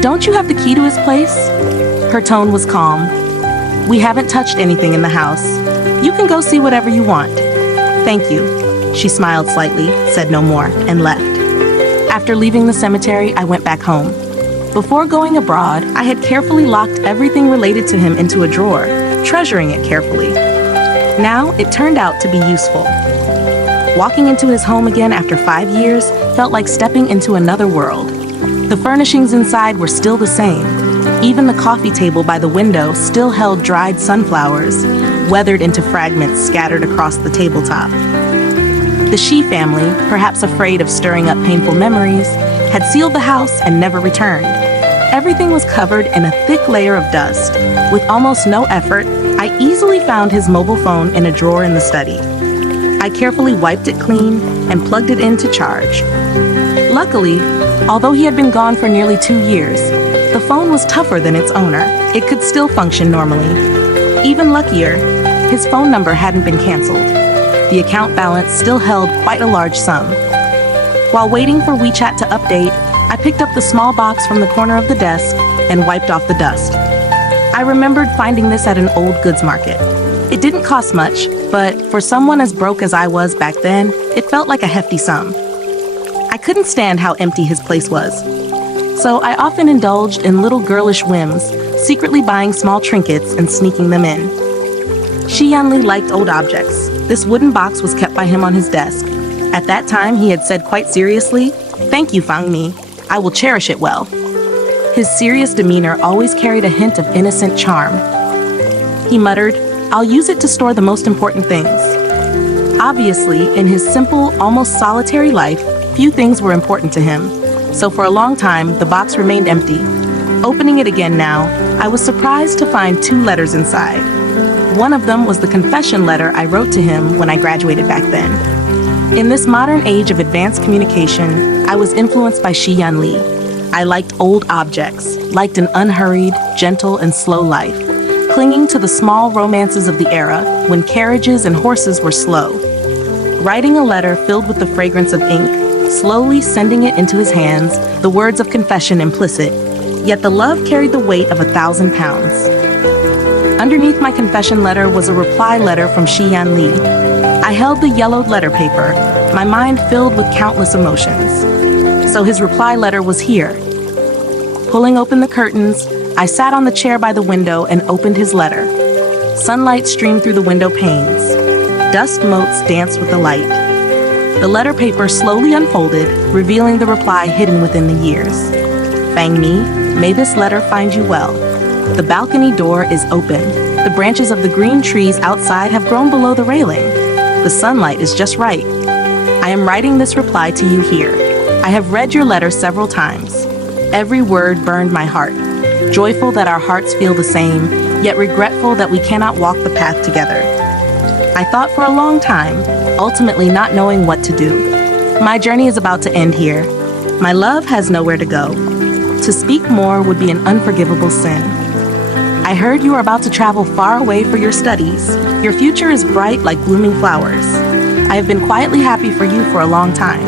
Don't you have the key to his place? Her tone was calm. We haven't touched anything in the house. You can go see whatever you want. Thank you. She smiled slightly, said no more, and left. After leaving the cemetery, I went back home. Before going abroad, I had carefully locked everything related to him into a drawer, treasuring it carefully. Now, it turned out to be useful. Walking into his home again after 5 years felt like stepping into another world. The furnishings inside were still the same. Even the coffee table by the window still held dried sunflowers, weathered into fragments scattered across the tabletop. The Shi family, perhaps afraid of stirring up painful memories, had sealed the house and never returned. Everything was covered in a thick layer of dust. With almost no effort, I easily found his mobile phone in a drawer in the study. I carefully wiped it clean and plugged it in to charge. Luckily, although he had been gone for nearly 2 years, the phone was tougher than its owner. It could still function normally. Even luckier, his phone number hadn't been canceled. The account balance still held quite a large sum. While waiting for WeChat to update, I picked up the small box from the corner of the desk and wiped off the dust. I remembered finding this at an old goods market. It didn't cost much, but for someone as broke as I was back then, it felt like a hefty sum. I couldn't stand how empty his place was. So I often indulged in little girlish whims, secretly buying small trinkets and sneaking them in. Shi Yan Li liked old objects. This wooden box was kept by him on his desk. At that time, he had said quite seriously, "Thank you, Fang Mi. I will cherish it well." His serious demeanor always carried a hint of innocent charm. He muttered, "I'll use it to store the most important things." Obviously, in his simple, almost solitary life, few things were important to him. So for a long time, the box remained empty. Opening it again now, I was surprised to find 2 letters inside. One of them was the confession letter I wrote to him when I graduated back then. In this modern age of advanced communication, I was influenced by Shi Yan Li. I liked old objects, liked an unhurried, gentle, and slow life, clinging to the small romances of the era when carriages and horses were slow. Writing a letter filled with the fragrance of ink, slowly sending it into his hands, the words of confession implicit, yet the love carried the weight of 1,000 pounds. Underneath my confession letter was a reply letter from Shi Yan Li. I held the yellowed letter paper, my mind filled with countless emotions. So his reply letter was here. Pulling open the curtains, I sat on the chair by the window and opened his letter. Sunlight streamed through the window panes. Dust motes danced with the light. The letter paper slowly unfolded, revealing the reply hidden within the years. Fang Mi, may this letter find you well. The balcony door is open. The branches of the green trees outside have grown below the railing. The sunlight is just right. I am writing this reply to you here. I have read your letter several times. Every word burned my heart. Joyful that our hearts feel the same, yet regretful that we cannot walk the path together. I thought for a long time, ultimately not knowing what to do. My journey is about to end here. My love has nowhere to go. To speak more would be an unforgivable sin. I heard you are about to travel far away for your studies. Your future is bright like blooming flowers. I have been quietly happy for you for a long time.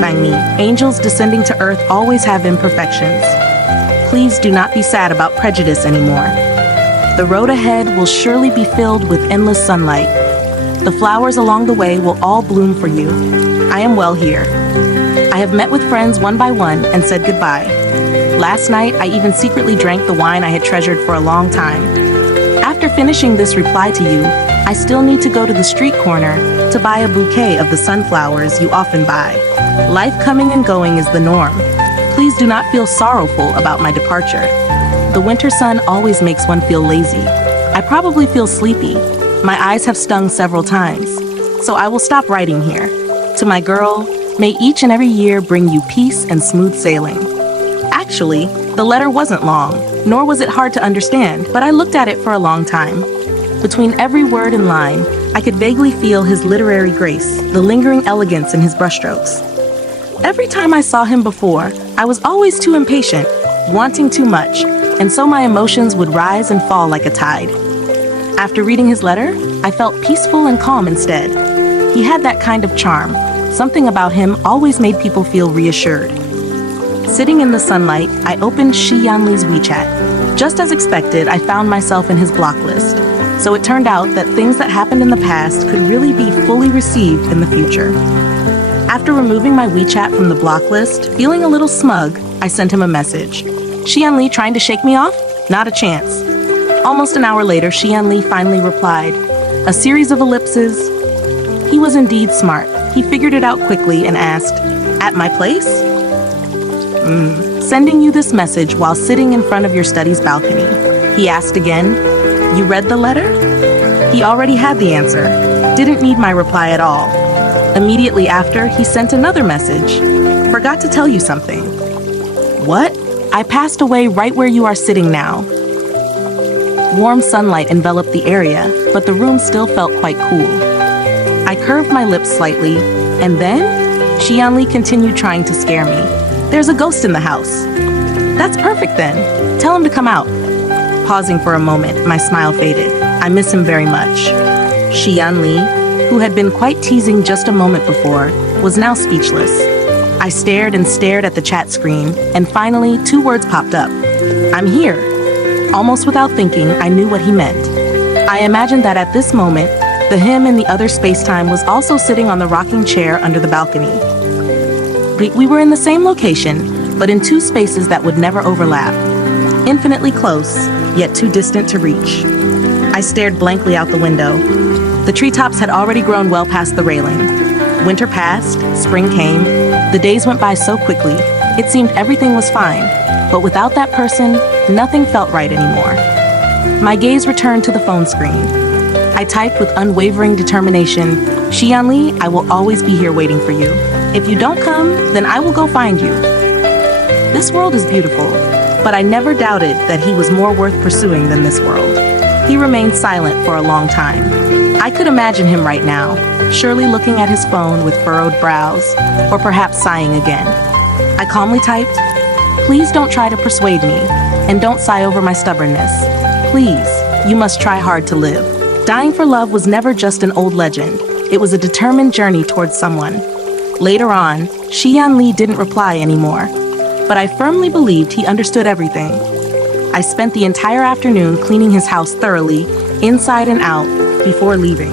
Fang Mi, angels descending to earth always have imperfections. Please do not be sad about prejudice anymore. The road ahead will surely be filled with endless sunlight. The flowers along the way will all bloom for you. I am well here. I have met with friends one by one and said goodbye. Last night, I even secretly drank the wine I had treasured for a long time. After finishing this reply to you, I still need to go to the street corner to buy a bouquet of the sunflowers you often buy. Life coming and going is the norm. Please do not feel sorrowful about my departure. The winter sun always makes one feel lazy. I probably feel sleepy. My eyes have stung several times. So I will stop writing here. To my girl, may each and every year bring you peace and smooth sailing. Actually, the letter wasn't long, nor was it hard to understand, but I looked at it for a long time. Between every word and line, I could vaguely feel his literary grace, the lingering elegance in his brushstrokes. Every time I saw him before, I was always too impatient, wanting too much, and so my emotions would rise and fall like a tide. After reading his letter, I felt peaceful and calm instead. He had that kind of charm. Something about him always made people feel reassured. Sitting in the sunlight, I opened Shi Yan Li's WeChat. Just as expected, I found myself in his block list. So it turned out that things that happened in the past could really be fully received in the future. After removing my WeChat from the block list, feeling a little smug, I sent him a message. Shi Yan Li trying to shake me off? Not a chance. Almost an hour later, Shi Yan Li finally replied. A series of ellipses. He was indeed smart. He figured it out quickly and asked, "At my place?" Sending you this message while sitting in front of your study's balcony. He asked again, "You read the letter?" He already had the answer. Didn't need my reply at all. Immediately after, he sent another message. Forgot to tell you something. What? I passed away right where you are sitting now. Warm sunlight enveloped the area, but the room still felt quite cool. I curved my lips slightly, and then Shi Yan Li continued trying to scare me. There's a ghost in the house. That's perfect then. Tell him to come out. Pausing for a moment, my smile faded. I miss him very much. Shi Yan Li, who had been quite teasing just a moment before, was now speechless. I stared and stared at the chat screen, and finally, 2 words popped up. I'm here. Almost without thinking, I knew what he meant. I imagined that at this moment, the him in the other space-time was also sitting on the rocking chair under the balcony. We were in the same location, but in 2 spaces that would never overlap. Infinitely close, yet too distant to reach. I stared blankly out the window. The treetops had already grown well past the railing. Winter passed, spring came. The days went by so quickly, it seemed everything was fine. But without that person, nothing felt right anymore. My gaze returned to the phone screen. I typed with unwavering determination, Shi Yan Li, I will always be here waiting for you. If you don't come, then I will go find you. This world is beautiful, but I never doubted that he was more worth pursuing than this world. He remained silent for a long time. I could imagine him right now, surely looking at his phone with furrowed brows, or perhaps sighing again. I calmly typed, please don't try to persuade me, and don't sigh over my stubbornness. Please, you must try hard to live. Dying for love was never just an old legend. It was a determined journey towards someone. Later on, Shi Yan Li didn't reply anymore, but I firmly believed he understood everything. I spent the entire afternoon cleaning his house thoroughly, inside and out, before leaving.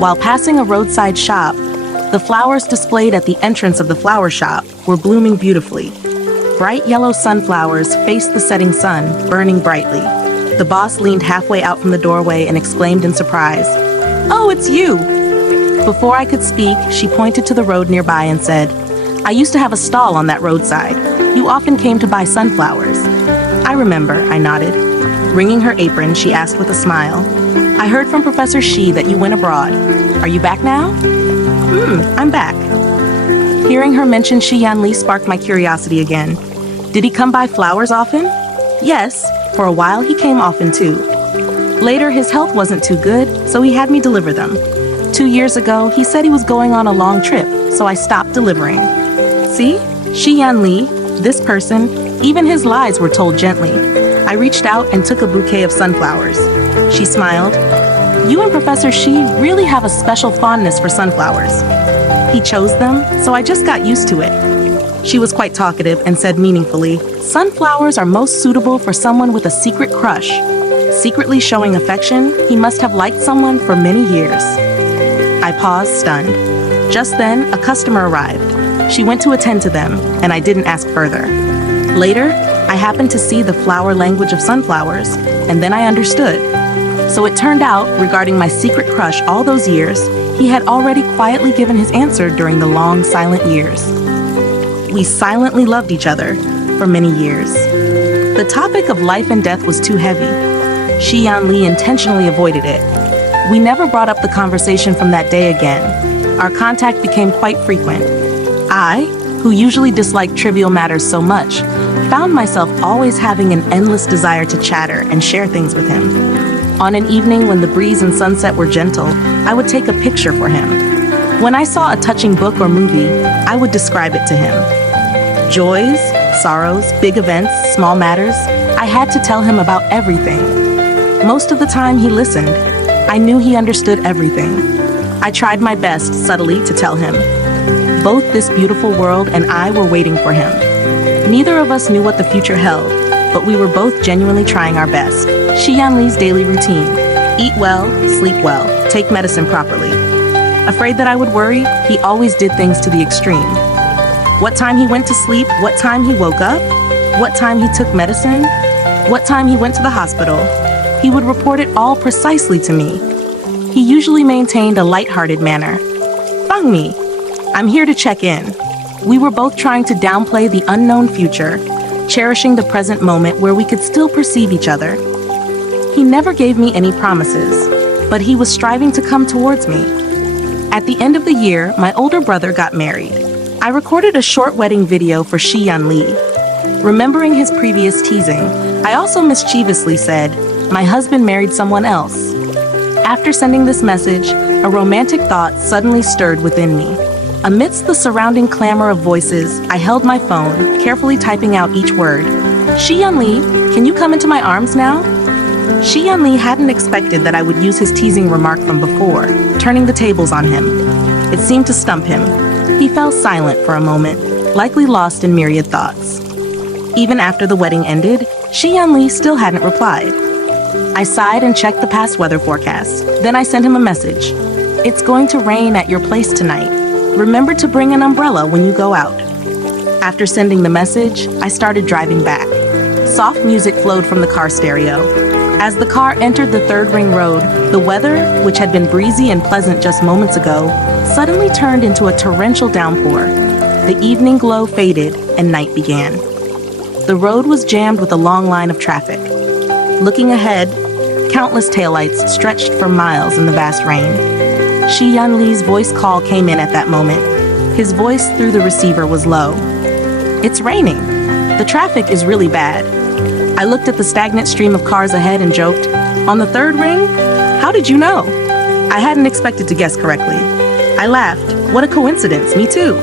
While passing a roadside shop, the flowers displayed at the entrance of the flower shop were blooming beautifully. Bright yellow sunflowers faced the setting sun, burning brightly. The boss leaned halfway out from the doorway and exclaimed in surprise, "Oh, it's you!" Before I could speak, she pointed to the road nearby and said, "I used to have a stall on that roadside. You often came to buy sunflowers." "I remember," I nodded. Wringing her apron, she asked with a smile, "I heard from Professor Shi that you went abroad. Are you back now?" I'm back." Hearing her mention Shi Yan Li sparked my curiosity again. Did he come by flowers often? Yes, for a while he came often too. Later, his health wasn't too good, so he had me deliver them. 2 years ago, he said he was going on a long trip, so I stopped delivering. See? Shi Yan Li, this person, even his lies were told gently. I reached out and took a bouquet of sunflowers. She smiled. "You and Professor Shi really have a special fondness for sunflowers." He chose them, so I just got used to it. She was quite talkative and said meaningfully, "Sunflowers are most suitable for someone with a secret crush. Secretly showing affection, he must have liked someone for many years." I paused, stunned. Just then, a customer arrived. She went to attend to them, and I didn't ask further. Later, I happened to see the flower language of sunflowers, and then I understood. So it turned out, regarding my secret crush all those years, he had already quietly given his answer during the long, silent years. We silently loved each other for many years. The topic of life and death was too heavy. Shi Yan Li intentionally avoided it. We never brought up the conversation from that day again. Our contact became quite frequent. I, who usually disliked trivial matters so much, found myself always having an endless desire to chatter and share things with him. On an evening when the breeze and sunset were gentle, I would take a picture for him. When I saw a touching book or movie, I would describe it to him. Joys, sorrows, big events, small matters, I had to tell him about everything. Most of the time he listened. I knew he understood everything. I tried my best subtly to tell him. Both this beautiful world and I were waiting for him. Neither of us knew what the future held, but we were both genuinely trying our best. Shi Yan Li's daily routine: eat well, sleep well, take medicine properly. Afraid that I would worry, he always did things to the extreme. What time he went to sleep, what time he woke up, what time he took medicine, what time he went to the hospital. He would report it all precisely to me. He usually maintained a lighthearted manner. "Bang me, I'm here to check in." We were both trying to downplay the unknown future, cherishing the present moment where we could still perceive each other. He never gave me any promises, but he was striving to come towards me. At the end of the year, my older brother got married. I recorded a short wedding video for Shi Yan Li. Remembering his previous teasing, I also mischievously said, "My husband married someone else." After sending this message, a romantic thought suddenly stirred within me. Amidst the surrounding clamor of voices, I held my phone, carefully typing out each word. "Shi Yan Li, can you come into my arms now?" Shi Yan Li hadn't expected that I would use his teasing remark from before, turning the tables on him. It seemed to stump him. He fell silent for a moment, likely lost in myriad thoughts. Even after the wedding ended, Shi Yan Li still hadn't replied. I sighed and checked the past weather forecast. Then I sent him a message. "It's going to rain at your place tonight. Remember to bring an umbrella when you go out." After sending the message, I started driving back. Soft music flowed from the car stereo. As the car entered the third ring road, the weather, which had been breezy and pleasant just moments ago, suddenly turned into a torrential downpour. The evening glow faded and night began. The road was jammed with a long line of traffic. Looking ahead, countless taillights stretched for miles in the vast rain. Shi Yan Li's voice call came in at that moment. His voice through the receiver was low. "It's raining. The traffic is really bad." I looked at the stagnant stream of cars ahead and joked, "On the third ring? How did you know?" I hadn't expected to guess correctly. I laughed. What a coincidence, me too.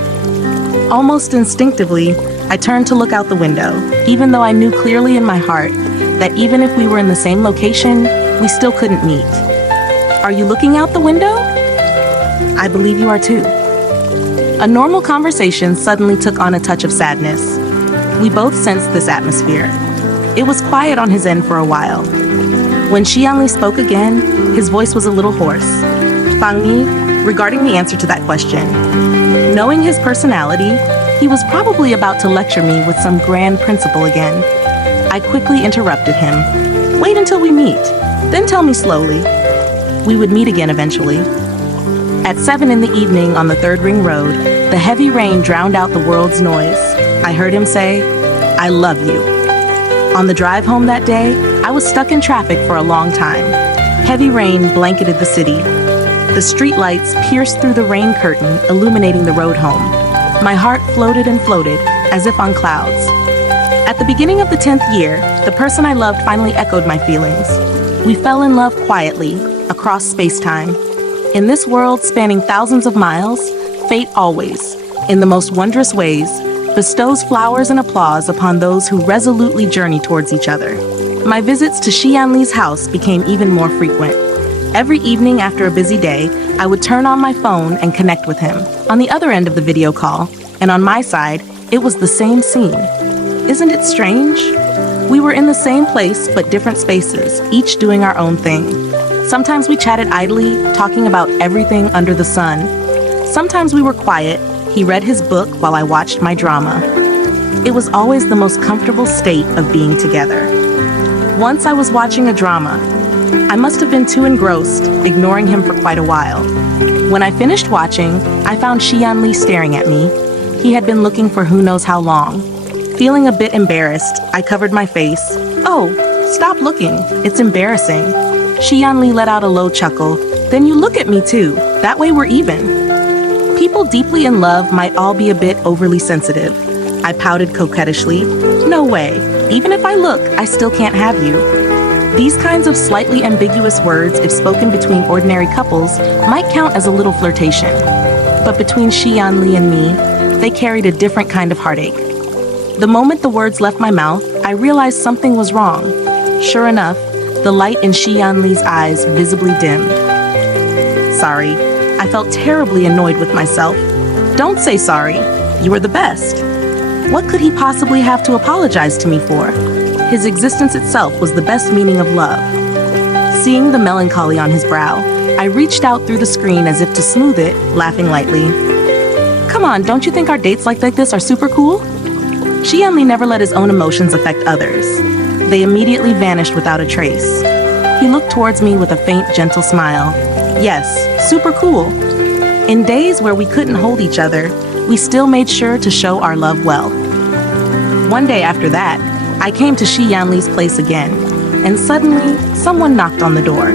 Almost instinctively, I turned to look out the window, even though I knew clearly in my heart that even if we were in the same location, we still couldn't meet. Are you looking out the window? I believe you are too. A normal conversation suddenly took on a touch of sadness. We both sensed this atmosphere. It was quiet on his end for a while. When Shi Yan Li spoke again, his voice was a little hoarse. Fang Mi, regarding the answer to that question. Knowing his personality, he was probably about to lecture me with some grand principle again. I quickly interrupted him. Wait until we meet, then tell me slowly. We would meet again eventually. At 7 in the evening on the 3rd Ring Road, the heavy rain drowned out the world's noise. I heard him say, "I love you." On the drive home that day, I was stuck in traffic for a long time. Heavy rain blanketed the city. The streetlights pierced through the rain curtain, illuminating the road home. My heart floated and floated, as if on clouds. At the beginning of the 10th year, the person I loved finally echoed my feelings. We fell in love quietly, across space-time. In this world spanning thousands of miles, fate always, in the most wondrous ways, bestows flowers and applause upon those who resolutely journey towards each other. My visits to Shi Yan Li's house became even more frequent. Every evening after a busy day, I would turn on my phone and connect with him. On the other end of the video call, and on my side, it was the same scene. Isn't it strange? We were in the same place but different spaces, each doing our own thing. Sometimes we chatted idly, talking about everything under the sun. Sometimes we were quiet. He read his book while I watched my drama. It was always the most comfortable state of being together. Once I was watching a drama. I must have been too engrossed, ignoring him for quite a while. When I finished watching, I found Shi Yan Li staring at me. He had been looking for who knows how long. Feeling a bit embarrassed, I covered my face. "Oh, stop looking. It's embarrassing." Shi Yan Li let out a low chuckle. "Then you look at me too. That way we're even." People deeply in love might all be a bit overly sensitive. I pouted coquettishly. "No way. Even if I look, I still can't have you." These kinds of slightly ambiguous words, if spoken between ordinary couples, might count as a little flirtation. But between Shi Yan Li and me, they carried a different kind of heartache. The moment the words left my mouth, I realized something was wrong. Sure enough, the light in Shi Yan Li's eyes visibly dimmed. Sorry, I felt terribly annoyed with myself. Don't say sorry. You were the best. What could he possibly have to apologize to me for? His existence itself was the best meaning of love. Seeing the melancholy on his brow, I reached out through the screen as if to smooth it, laughing lightly. Come on, don't you think our dates like this are super cool? Shi Yan Li never let his own emotions affect others. They immediately vanished without a trace. He looked towards me with a faint, gentle smile. Yes, super cool. In days where we couldn't hold each other, we still made sure to show our love well. One day after that, I came to Shi Yan Li's place again, and suddenly, someone knocked on the door.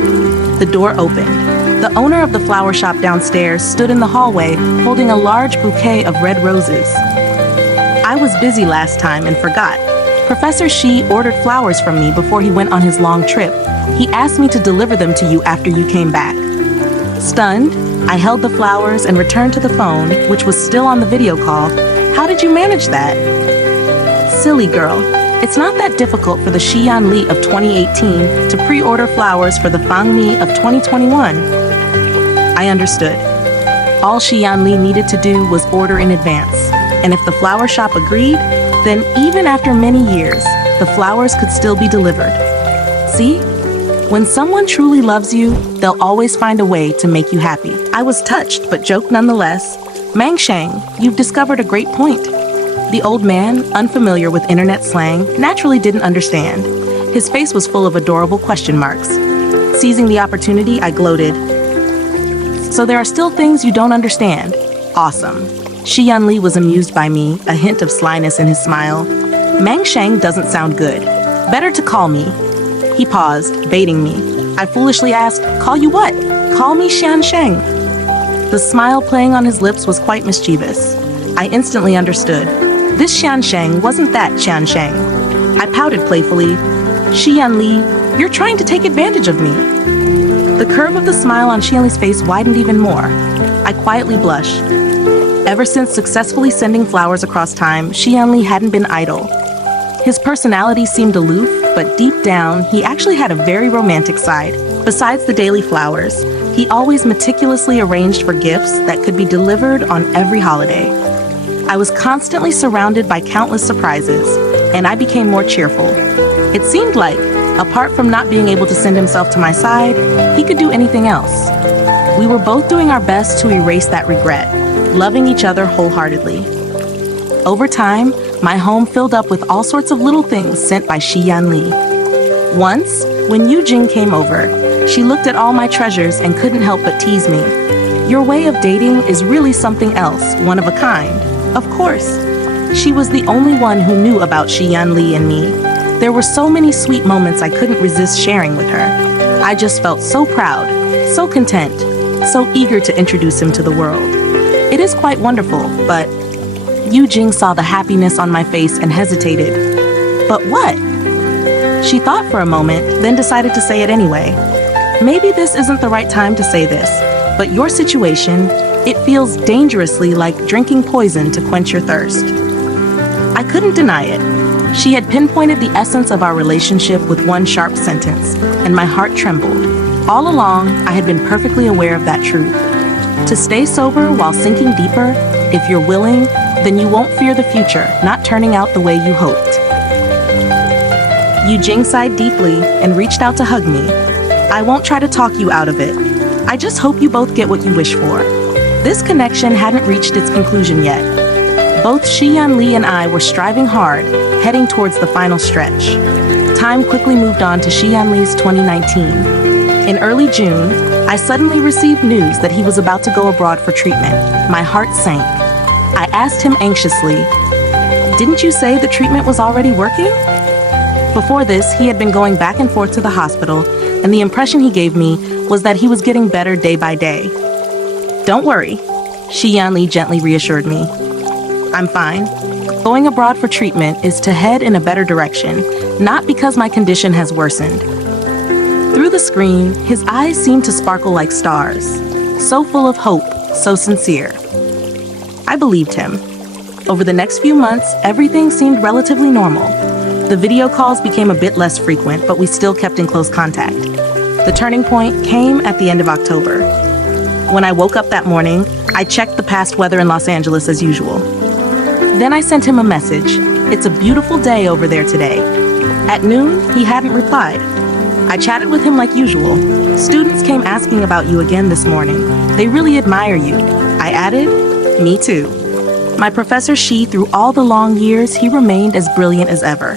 The door opened. The owner of the flower shop downstairs stood in the hallway holding a large bouquet of red roses. I was busy last time and forgot. Professor Shi ordered flowers from me before he went on his long trip. He asked me to deliver them to you after you came back. Stunned, I held the flowers and returned to the phone, which was still on the video call. How did you manage that? Silly girl. It's not that difficult for the Shi Yan Li of 2018 to pre-order flowers for the Fang Mi of 2021. I understood. All Shi Yan Li needed to do was order in advance, and if the flower shop agreed, then even after many years, the flowers could still be delivered. See? When someone truly loves you, they'll always find a way to make you happy. I was touched, but joked nonetheless. Mang Sheng, you've discovered a great point. The old man, unfamiliar with internet slang, naturally didn't understand. His face was full of adorable question marks. Seizing the opportunity, I gloated. So there are still things you don't understand. Awesome. Shi Yan Li was amused by me, a hint of slyness in his smile. Mang Sheng doesn't sound good. Better to call me. He paused, baiting me. I foolishly asked, call you what? Call me Xian Sheng. The smile playing on his lips was quite mischievous. I instantly understood. This Xian Sheng wasn't that Xian Sheng. I pouted playfully. Shi Yan Li, you're trying to take advantage of me. The curve of the smile on Shi Yan Li's face widened even more. I quietly blushed. Ever since successfully sending flowers across time, Shi Yan Li hadn't been idle. His personality seemed aloof, but deep down, he actually had a very romantic side. Besides the daily flowers, he always meticulously arranged for gifts that could be delivered on every holiday. I was constantly surrounded by countless surprises, and I became more cheerful. It seemed like, apart from not being able to send himself to my side, he could do anything else. We were both doing our best to erase that regret, loving each other wholeheartedly. Over time, my home filled up with all sorts of little things sent by Shi Yan Li. Once, when Yujing came over, she looked at all my treasures and couldn't help but tease me. "Your way of dating is really something else, one of a kind." Of course. She was the only one who knew about Shi Yan Li and me. There were so many sweet moments I couldn't resist sharing with her. I just felt so proud, so content, so eager to introduce him to the world. It is quite wonderful, but Yujing saw the happiness on my face and hesitated. "But what?" She thought for a moment, then decided to say it anyway. "Maybe this isn't the right time to say this, but your situation, it feels dangerously like drinking poison to quench your thirst." I couldn't deny it. She had pinpointed the essence of our relationship with one sharp sentence, and my heart trembled. All along, I had been perfectly aware of that truth. To stay sober while sinking deeper, if you're willing, then you won't fear the future not turning out the way you hoped. Yujing sighed deeply and reached out to hug me. "I won't try to talk you out of it. I just hope you both get what you wish for." This connection hadn't reached its conclusion yet. Both Shi Yan Li and I were striving hard, heading towards the final stretch. Time quickly moved on to Shi Yan Li's 2019. In early June, I suddenly received news that he was about to go abroad for treatment. My heart sank. I asked him anxiously, "Didn't you say the treatment was already working?" Before this, he had been going back and forth to the hospital, and the impression he gave me was that he was getting better day by day. "Don't worry," Shi Yan Li gently reassured me. "I'm fine. Going abroad for treatment is to head in a better direction, not because my condition has worsened." Through the screen, his eyes seemed to sparkle like stars, so full of hope, so sincere. I believed him. Over the next few months, everything seemed relatively normal. The video calls became a bit less frequent, but we still kept in close contact. The turning point came at the end of October. When I woke up that morning, I checked the past weather in Los Angeles as usual. Then I sent him a message. "It's a beautiful day over there today." At noon, he hadn't replied. I chatted with him like usual. "Students came asking about you again this morning. They really admire you." I added, "Me too." My Professor Shi, through all the long years, he remained as brilliant as ever.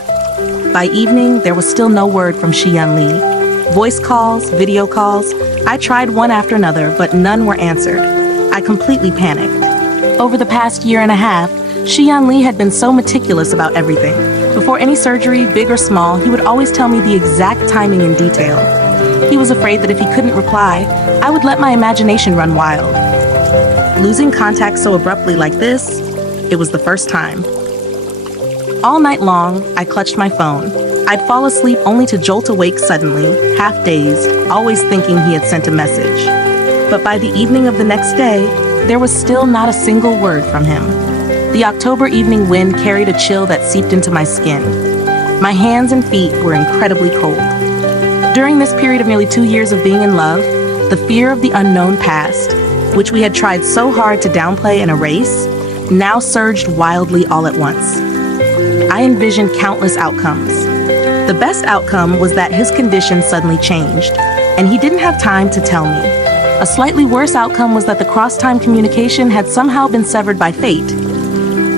By evening, there was still no word from Shi Yan Li. Voice calls, video calls, I tried one after another, but none were answered. I completely panicked. Over the past year and a half, Shi Yan Li had been so meticulous about everything. Before any surgery, big or small, he would always tell me the exact timing in detail. He was afraid that if he couldn't reply, I would let my imagination run wild. Losing contact so abruptly like this, it was the first time. All night long, I clutched my phone. I'd fall asleep only to jolt awake suddenly, half-dazed, always thinking he had sent a message. But by the evening of the next day, there was still not a single word from him. The October evening wind carried a chill that seeped into my skin. My hands and feet were incredibly cold. During this period of nearly 2 years of being in love, the fear of the unknown past, which we had tried so hard to downplay and erase, now surged wildly all at once. I envisioned countless outcomes. The best outcome was that his condition suddenly changed, and he didn't have time to tell me. A slightly worse outcome was that the cross-time communication had somehow been severed by fate.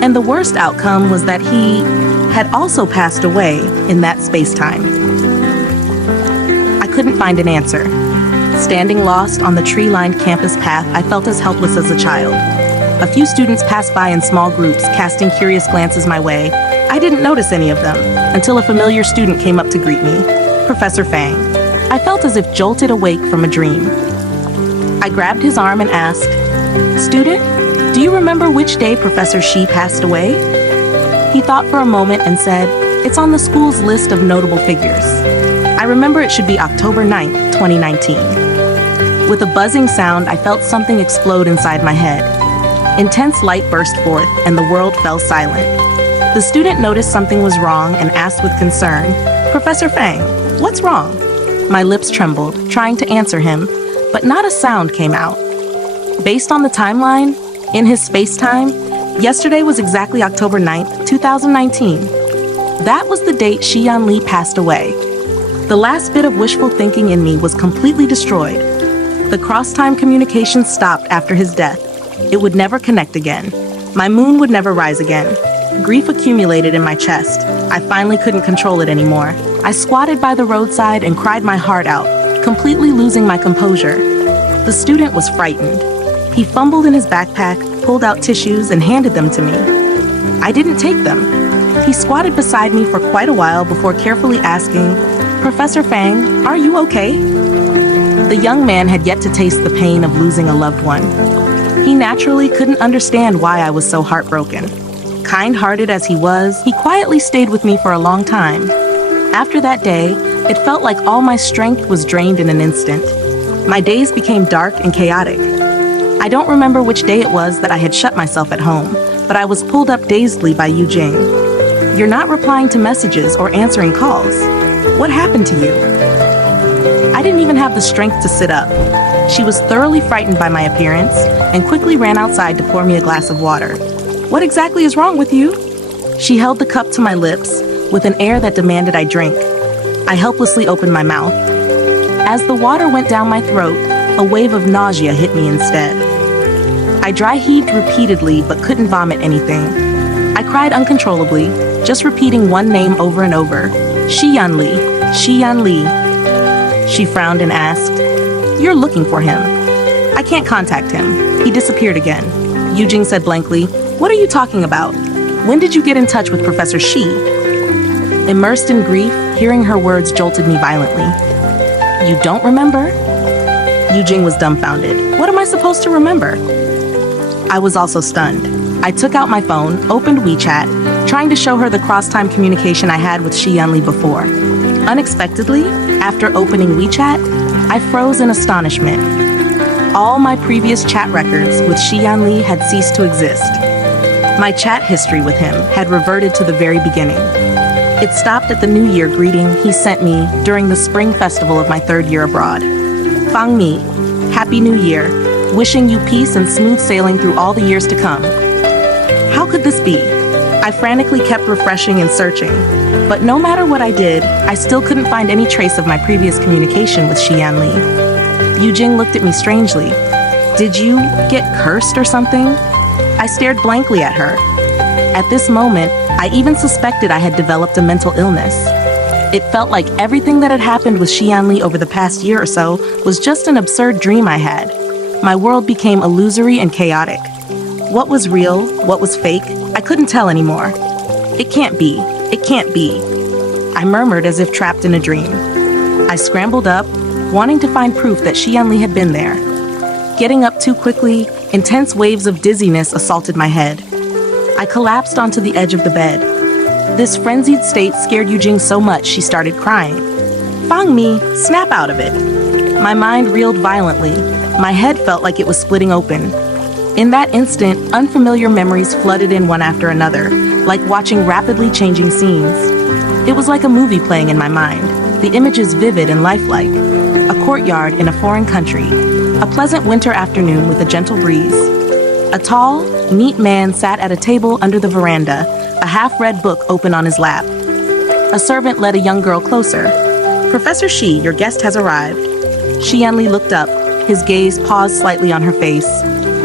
And the worst outcome was that he had also passed away in that space-time. I couldn't find an answer. Standing lost on the tree-lined campus path, I felt as helpless as a child. A few students passed by in small groups, casting curious glances my way. I didn't notice any of them, until a familiar student came up to greet me, Professor Fang. I felt as if jolted awake from a dream. I grabbed his arm and asked, "Student, do you remember which day Professor Shi passed away?" He thought for a moment and said, "It's on the school's list of notable figures. I remember it should be October 9th, 2019. With a buzzing sound, I felt something explode inside my head. Intense light burst forth, and the world fell silent. The student noticed something was wrong and asked with concern, "Professor Fang, what's wrong?" My lips trembled, trying to answer him, but not a sound came out. Based on the timeline, in his space-time, yesterday was exactly October 9th, 2019. That was the date Shi Yan Li passed away. The last bit of wishful thinking in me was completely destroyed. The cross-time communication stopped after his death. It would never connect again. My moon would never rise again. Grief accumulated in my chest. I finally couldn't control it anymore. I squatted by the roadside and cried my heart out, completely losing my composure. The student was frightened. He fumbled in his backpack, pulled out tissues, and handed them to me. I didn't take them. He squatted beside me for quite a while before carefully asking, "Professor Fang, are you okay?" The young man had yet to taste the pain of losing a loved one. He naturally couldn't understand why I was so heartbroken. Kind-hearted as he was, he quietly stayed with me for a long time. After that day, it felt like all my strength was drained in an instant. My days became dark and chaotic. I don't remember which day it was that I had shut myself at home, but I was pulled up dazedly by Yu Jing. "You're not replying to messages or answering calls. What happened to you?" I didn't even have the strength to sit up. She was thoroughly frightened by my appearance and quickly ran outside to pour me a glass of water. "What exactly is wrong with you?" She held the cup to my lips with an air that demanded I drink. I helplessly opened my mouth. As the water went down my throat, a wave of nausea hit me instead. I dry heaved repeatedly but couldn't vomit anything. I cried uncontrollably, just repeating one name over and over, "Shi Yan Li, Shi Yan Li." She frowned and asked, "You're looking for him." "I can't contact him. He disappeared again." Yu Jing said blankly, "What are you talking about? When did you get in touch with Professor Shi?" Immersed in grief, hearing her words jolted me violently. "You don't remember?" Yu Jing was dumbfounded. "What am I supposed to remember?" I was also stunned. I took out my phone, opened WeChat, trying to show her the cross-time communication I had with Shi Yan Li before. Unexpectedly, after opening WeChat, I froze in astonishment. All my previous chat records with Shi Yan Li had ceased to exist. My chat history with him had reverted to the very beginning. It stopped at the New Year greeting he sent me during the spring festival of my 3rd year abroad. "Fang Mi, Happy New Year, wishing you peace and smooth sailing through all the years to come." How could this be? I frantically kept refreshing and searching, but no matter what I did, I still couldn't find any trace of my previous communication with Shi Yan Li. Yu Jing looked at me strangely. "Did you get cursed or something?" I stared blankly at her. At this moment, I even suspected I had developed a mental illness. It felt like everything that had happened with Shi Yan Li over the past year or so was just an absurd dream I had. My world became illusory and chaotic. What was real, what was fake, I couldn't tell anymore. "It can't be, it can't be," I murmured as if trapped in a dream. I scrambled up, wanting to find proof that Shi Yan Li had been there. Getting up too quickly, intense waves of dizziness assaulted my head. I collapsed onto the edge of the bed. This frenzied state scared Yu Jing so much she started crying. "Fang Mi, snap out of it." My mind reeled violently. My head felt like it was splitting open. In that instant, unfamiliar memories flooded in one after another, like watching rapidly changing scenes. It was like a movie playing in my mind, the images vivid and lifelike. A courtyard in a foreign country, a pleasant winter afternoon with a gentle breeze. A tall, neat man sat at a table under the veranda, a half-read book open on his lap. A servant led a young girl closer. "Professor Shi, your guest has arrived." Shi Yan Li looked up, his gaze paused slightly on her face.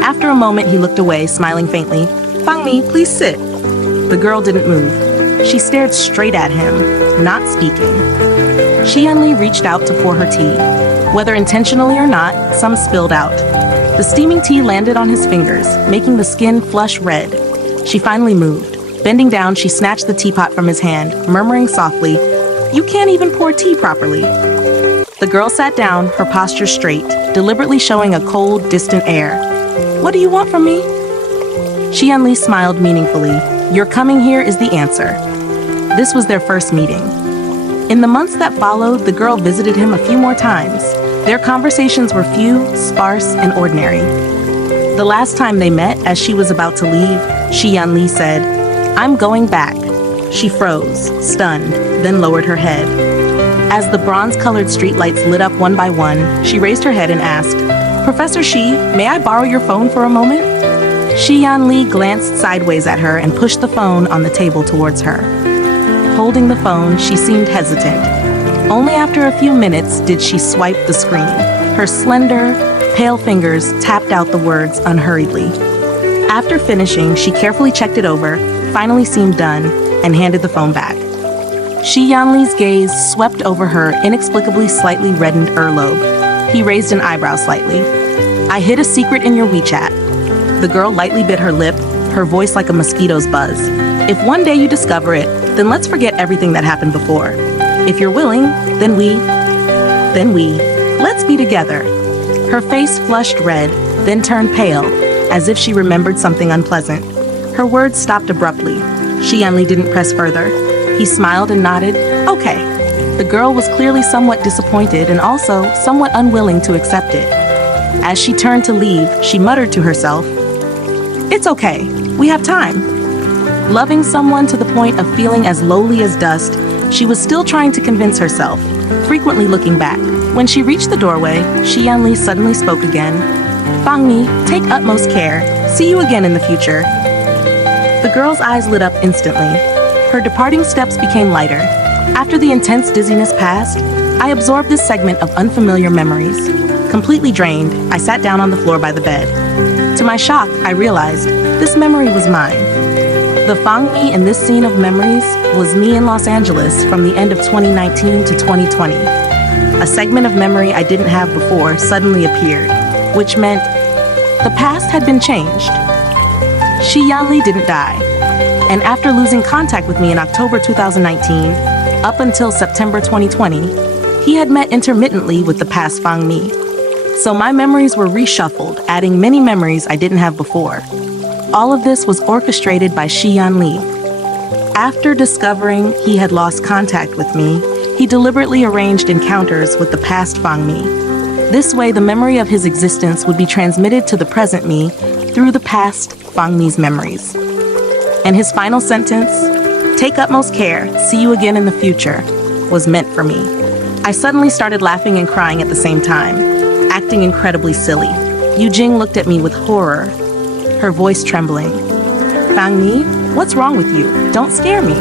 After a moment, he looked away, smiling faintly. "Fang Mi, please sit." The girl didn't move. She stared straight at him, not speaking. Shi Yan Li reached out to pour her tea. Whether intentionally or not, some spilled out. The steaming tea landed on his fingers, making the skin flush red. She finally moved. Bending down, she snatched the teapot from his hand, murmuring softly, "You can't even pour tea properly." The girl sat down, her posture straight, deliberately showing a cold, distant air. "What do you want from me?" Shi Yan Li smiled meaningfully. "Your coming here is the answer." This was their first meeting. In the months that followed, the girl visited him a few more times. Their conversations were few, sparse, and ordinary. The last time they met, as she was about to leave, Shi Yan Li said, I'm going back. She froze, stunned, then lowered her head. As the bronze-colored streetlights lit up one by one, she raised her head and asked, "Professor Shi, may I borrow your phone for a moment?" Shi Yan Li glanced sideways at her and pushed the phone on the table towards her. Holding the phone, she seemed hesitant. Only after a few minutes did she swipe the screen. Her slender, pale fingers tapped out the words unhurriedly. After finishing, she carefully checked it over, finally seemed done, and handed the phone back. Shi Yan Li's gaze swept over her inexplicably slightly reddened earlobe. He raised an eyebrow slightly. "I hid a secret in your WeChat." The girl lightly bit her lip, her voice like a mosquito's buzz. "If one day you discover it, then let's forget everything that happened before. If you're willing, then let's be together." Her face flushed red, then turned pale, as if she remembered something unpleasant. Her words stopped abruptly. Shi Yan Li didn't press further. He smiled and nodded. "Okay." The girl was clearly somewhat disappointed and also somewhat unwilling to accept it. As she turned to leave, she muttered to herself, "It's okay. We have time." Loving someone to the point of feeling as lowly as dust, she was still trying to convince herself, frequently looking back. When she reached the doorway, Shi Yan Li suddenly spoke again. "Fang Mi, take utmost care. See you again in the future." The girl's eyes lit up instantly. Her departing steps became lighter. After the intense dizziness passed, I absorbed this segment of unfamiliar memories. Completely drained, I sat down on the floor by the bed. To my shock, I realized this memory was mine. The Fang Mi in this scene of memories was me in Los Angeles from the end of 2019 to 2020. A segment of memory I didn't have before suddenly appeared, which meant the past had been changed. Shi Yan Li didn't die, and after losing contact with me in October 2019, up until September 2020, he had met intermittently with the past Fang Mi. So my memories were reshuffled, adding many memories I didn't have before. All of this was orchestrated by Shi Yan Li. After discovering he had lost contact with me, he deliberately arranged encounters with the past Fang Mi. This way, the memory of his existence would be transmitted to the present me through the past Fang Mi's memories. And his final sentence, "Take utmost care, see you again in the future," was meant for me. I suddenly started laughing and crying at the same time, acting incredibly silly. Yu Jing looked at me with horror, her voice trembling. "Fang Mi, what's wrong with you? Don't scare me."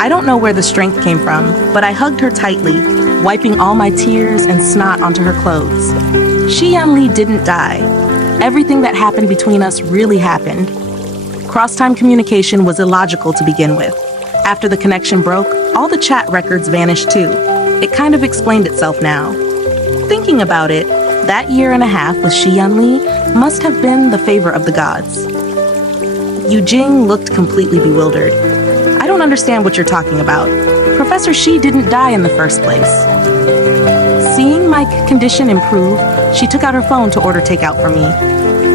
I don't know where the strength came from, but I hugged her tightly, wiping all my tears and snot onto her clothes. Shi Yan Li didn't die. Everything that happened between us really happened. Cross-time communication was illogical to begin with. After the connection broke, all the chat records vanished too. It kind of explained itself now. Thinking about it, that year and a half with Shi Yan Li must have been the favor of the gods. Yu Jing looked completely bewildered. "I don't understand what you're talking about. Professor Shi didn't die in the first place." Seeing my condition improve, she took out her phone to order takeout for me.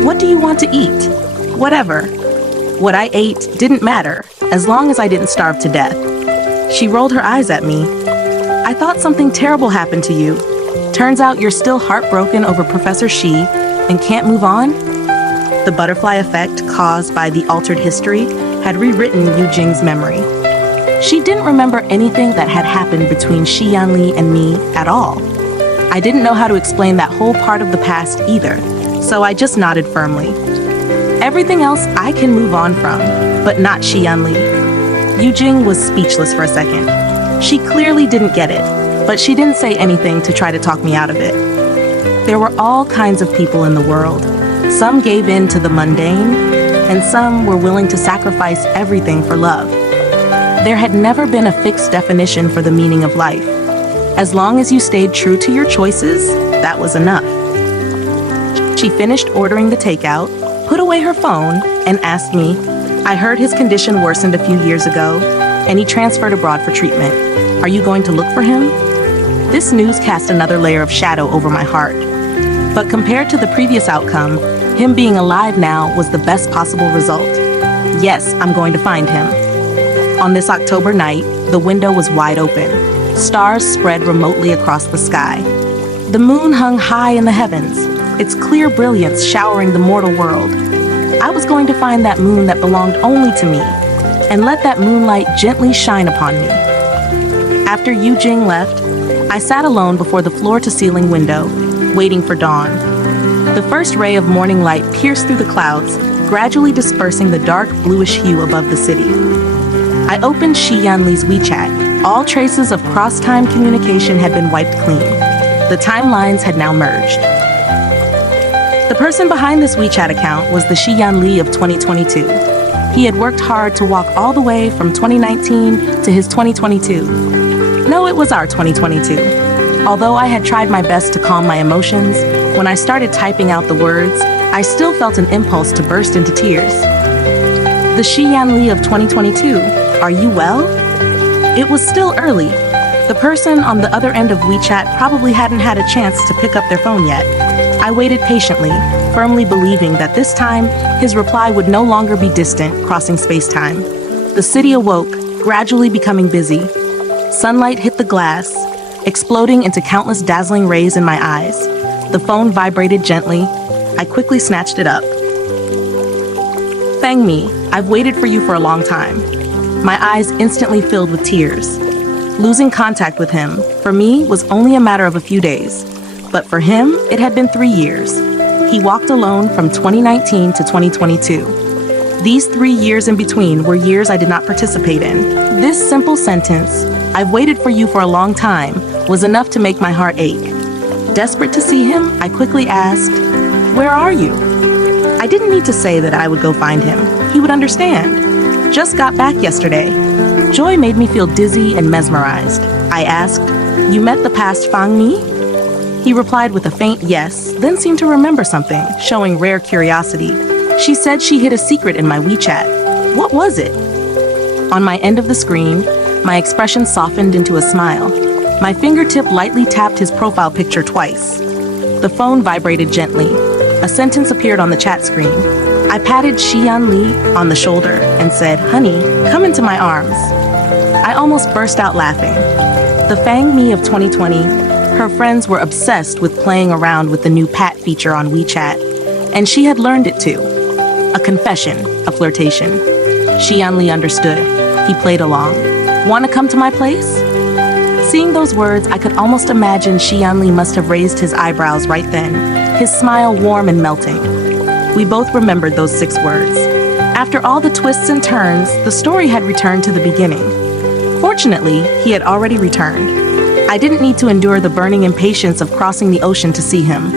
"What do you want to eat?" "Whatever." What I ate didn't matter, as long as I didn't starve to death. She rolled her eyes at me. "I thought something terrible happened to you. Turns out you're still heartbroken over Professor Shi and can't move on?" The butterfly effect caused by the altered history had rewritten Yu Jing's memory. She didn't remember anything that had happened between Shi Yan Li and me at all. I didn't know how to explain that whole part of the past either, so I just nodded firmly. Everything else I can move on from, but not Shi Yan Li. Yu Jing was speechless for a second. She clearly didn't get it, but she didn't say anything to try to talk me out of it. There were all kinds of people in the world. Some gave in to the mundane, and some were willing to sacrifice everything for love. There had never been a fixed definition for the meaning of life. As long as you stayed true to your choices, that was enough. She finished ordering the takeout, put away her phone, and asked me, "I heard his condition worsened a few years ago, and he transferred abroad for treatment. Are you going to look for him?" This news cast another layer of shadow over my heart. But compared to the previous outcome, him being alive now was the best possible result. Yes, I'm going to find him. On this October night, the window was wide open. Stars spread remotely across the sky. The moon hung high in the heavens, its clear brilliance showering the mortal world. I was going to find that moon that belonged only to me, and let that moonlight gently shine upon me. After Yu Jing left, I sat alone before the floor-to-ceiling window, waiting for dawn. The first ray of morning light pierced through the clouds, gradually dispersing the dark bluish hue above the city. I opened Shi Yan Li's WeChat. All traces of cross-time communication had been wiped clean. The timelines had now merged. The person behind this WeChat account was the Shi Yan Li of 2022. He had worked hard to walk all the way from 2019 to his 2022. No, it was our 2022. Although I had tried my best to calm my emotions, when I started typing out the words, I still felt an impulse to burst into tears. The Shi Yan Li of 2022, are you well? It was still early. The person on the other end of WeChat probably hadn't had a chance to pick up their phone yet. I waited patiently, firmly believing that this time his reply would no longer be distant, crossing space-time. The city awoke, gradually becoming busy. Sunlight hit the glass, exploding into countless dazzling rays in my eyes. The phone vibrated gently. I quickly snatched it up. Fang Mi, I've waited for you for a long time. My eyes instantly filled with tears. Losing contact with him, for me, was only a matter of a few days. But for him, it had been 3 years. He walked alone from 2019 to 2022. These 3 years in between were years I did not participate in. This simple sentence, I've waited for you for a long time, was enough to make my heart ache. Desperate to see him, I quickly asked, where are you? I didn't need to say that I would go find him. He would understand. Just got back yesterday. Joy made me feel dizzy and mesmerized. I asked, you met the past Fang Mi? He replied with a faint yes, then seemed to remember something, showing rare curiosity. She said she hid a secret in my WeChat. What was it? On my end of the screen, my expression softened into a smile. My fingertip lightly tapped his profile picture twice. The phone vibrated gently. A sentence appeared on the chat screen. I patted Shi Yan Li on the shoulder and said, honey, come into my arms. I almost burst out laughing. The Fang Mi of 2020, her friends were obsessed with playing around with the new Pat feature on WeChat, and she had learned it too. A confession, a flirtation. Shi Yan Li understood. He played along. Want to come to my place? Seeing those words, I could almost imagine Shi Yan Li must have raised his eyebrows right then, his smile warm and melting. We both remembered those 6 words. After all the twists and turns, the story had returned to the beginning. Fortunately, he had already returned. I didn't need to endure the burning impatience of crossing the ocean to see him.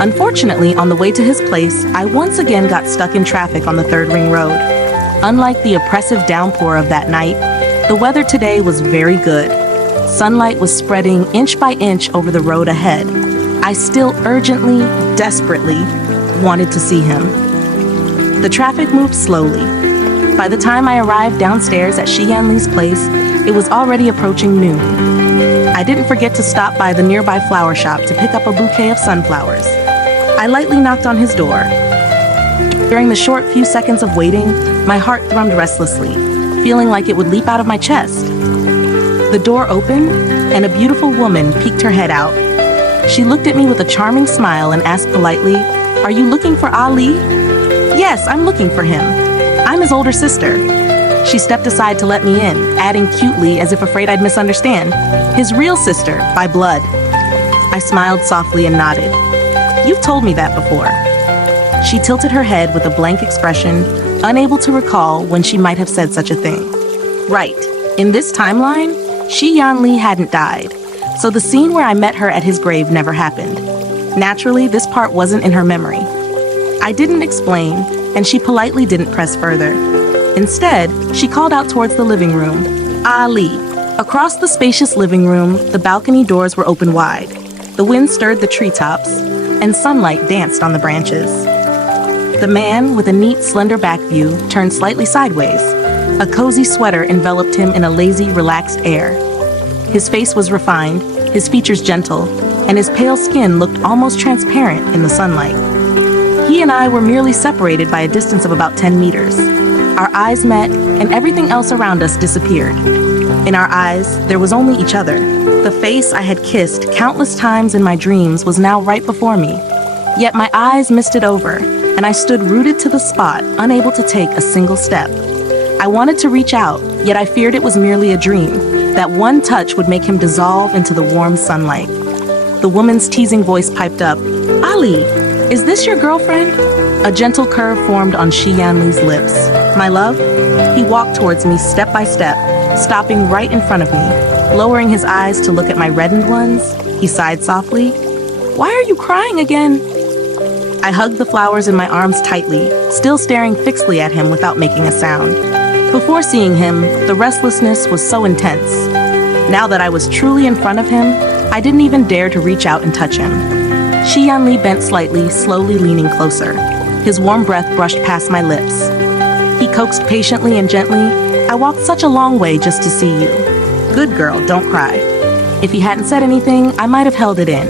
Unfortunately, on the way to his place, I once again got stuck in traffic on the 3rd Ring Road. Unlike the oppressive downpour of that night, the weather today was very good. Sunlight was spreading inch by inch over the road ahead. I still urgently, desperately wanted to see him. The traffic moved slowly. By the time I arrived downstairs at Shi Yan Li's place, it was already approaching noon. I didn't forget to stop by the nearby flower shop to pick up a bouquet of sunflowers. I lightly knocked on his door. During the short few seconds of waiting, my heart thrummed restlessly, feeling like it would leap out of my chest. The door opened, and a beautiful woman peeked her head out. She looked at me with a charming smile and asked politely, "Are you looking for Ali?" "Yes, I'm looking for him. I'm his older sister." She stepped aside to let me in, adding cutely as if afraid I'd misunderstand, "His real sister, by blood." I smiled softly and nodded. "You've told me that before." She tilted her head with a blank expression, unable to recall when she might have said such a thing. Right. In this timeline, Shi Yan Li hadn't died, so the scene where I met her at his grave never happened. Naturally, this part wasn't in her memory. I didn't explain, and she politely didn't press further. Instead, she called out towards the living room, "Ali." Across the spacious living room, the balcony doors were open wide. The wind stirred the treetops, and sunlight danced on the branches. The man, with a neat, slender back view, turned slightly sideways. A cozy sweater enveloped him in a lazy, relaxed air. His face was refined, his features gentle, and his pale skin looked almost transparent in the sunlight. He and I were merely separated by a distance of about 10 meters. Our eyes met, and everything else around us disappeared. In our eyes, there was only each other. The face I had kissed countless times in my dreams was now right before me. Yet my eyes misted over, and I stood rooted to the spot, unable to take a single step. I wanted to reach out, yet I feared it was merely a dream, that one touch would make him dissolve into the warm sunlight. The woman's teasing voice piped up, "Ali, is this your girlfriend?" A gentle curve formed on Shi Yan Li's lips. "My love?" He walked towards me step by step, stopping right in front of me. Lowering his eyes to look at my reddened ones, he sighed softly. "Why are you crying again?" I hugged the flowers in my arms tightly, still staring fixedly at him without making a sound. Before seeing him, the restlessness was so intense. Now that I was truly in front of him, I didn't even dare to reach out and touch him. Shi Yan Li bent slightly, slowly leaning closer. His warm breath brushed past my lips. He coaxed patiently and gently, "I walked such a long way just to see you. Good girl, don't cry." If he hadn't said anything, I might have held it in.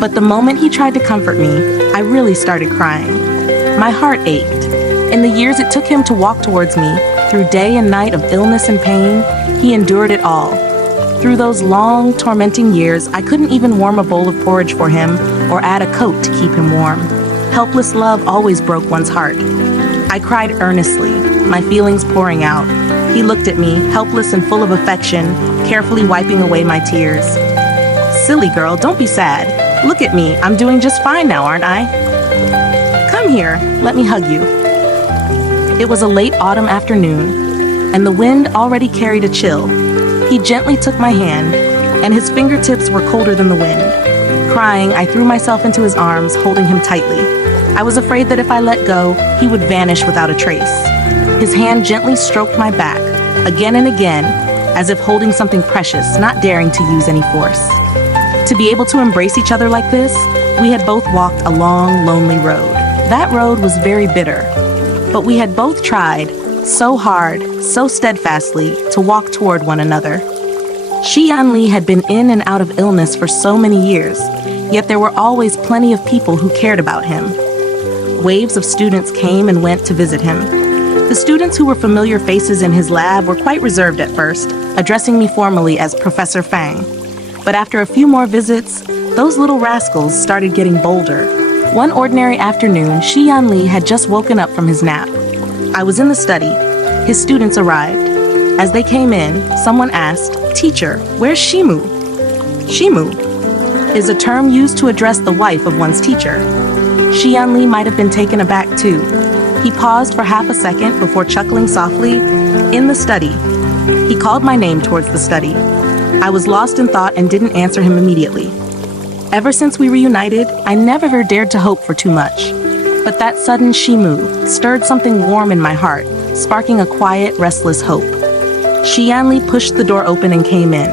But the moment he tried to comfort me, I really started crying. My heart ached. In the years it took him to walk towards me, through day and night of illness and pain, he endured it all. Through those long, tormenting years, I couldn't even warm a bowl of porridge for him or add a coat to keep him warm. Helpless love always broke one's heart. I cried earnestly, my feelings pouring out. He looked at me, helpless and full of affection, carefully wiping away my tears. "Silly girl, don't be sad. Look at me, I'm doing just fine now, aren't I? Come here, let me hug you." It was a late autumn afternoon, and the wind already carried a chill. He gently took my hand, and his fingertips were colder than the wind. Crying, I threw myself into his arms, holding him tightly. I was afraid that if I let go, he would vanish without a trace. His hand gently stroked my back, again and again, as if holding something precious, not daring to use any force. To be able to embrace each other like this, we had both walked a long, lonely road. That road was very bitter, but we had both tried so hard, so steadfastly, to walk toward one another. Shi Yan Li had been in and out of illness for so many years, yet there were always plenty of people who cared about him. Waves of students came and went to visit him. The students who were familiar faces in his lab were quite reserved at first, addressing me formally as Professor Fang. But after a few more visits, those little rascals started getting bolder. One ordinary afternoon, Shi Yan Li had just woken up from his nap. I was in the study. His students arrived. As they came in, someone asked, "Teacher, where's Shimu?" Shimu is a term used to address the wife of one's teacher. Shi Yan Li might have been taken aback too. He paused for half a second before chuckling softly, "In the study." He called my name towards the study. I was lost in thought and didn't answer him immediately. Ever since we reunited, I never dared to hope for too much. But that sudden Shimu stirred something warm in my heart, sparking a quiet, restless hope. Shi Yan Li pushed the door open and came in.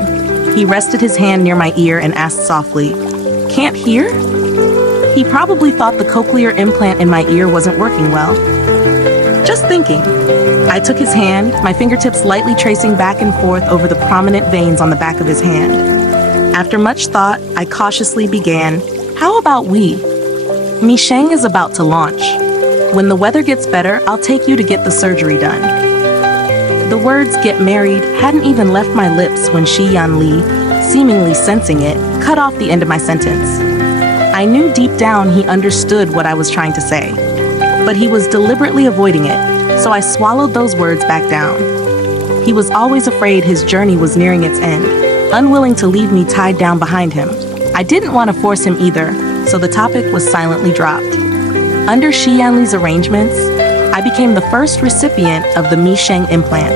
He rested his hand near my ear and asked softly, "Can't hear?" He probably thought the cochlear implant in my ear wasn't working well. Just thinking. I took his hand, my fingertips lightly tracing back and forth over the prominent veins on the back of his hand. After much thought, I cautiously began, "How about we? Mi Sheng is about to launch. When the weather gets better, I'll take you to get the surgery done." The words "get married" hadn't even left my lips when Shi Yan Li, seemingly sensing it, cut off the end of my sentence. I knew deep down he understood what I was trying to say, but he was deliberately avoiding it, so I swallowed those words back down. He was always afraid his journey was nearing its end, unwilling to leave me tied down behind him. I didn't want to force him either, so the topic was silently dropped. Under Shi Yan Li's arrangements, I became the first recipient of the Mi Sheng implant.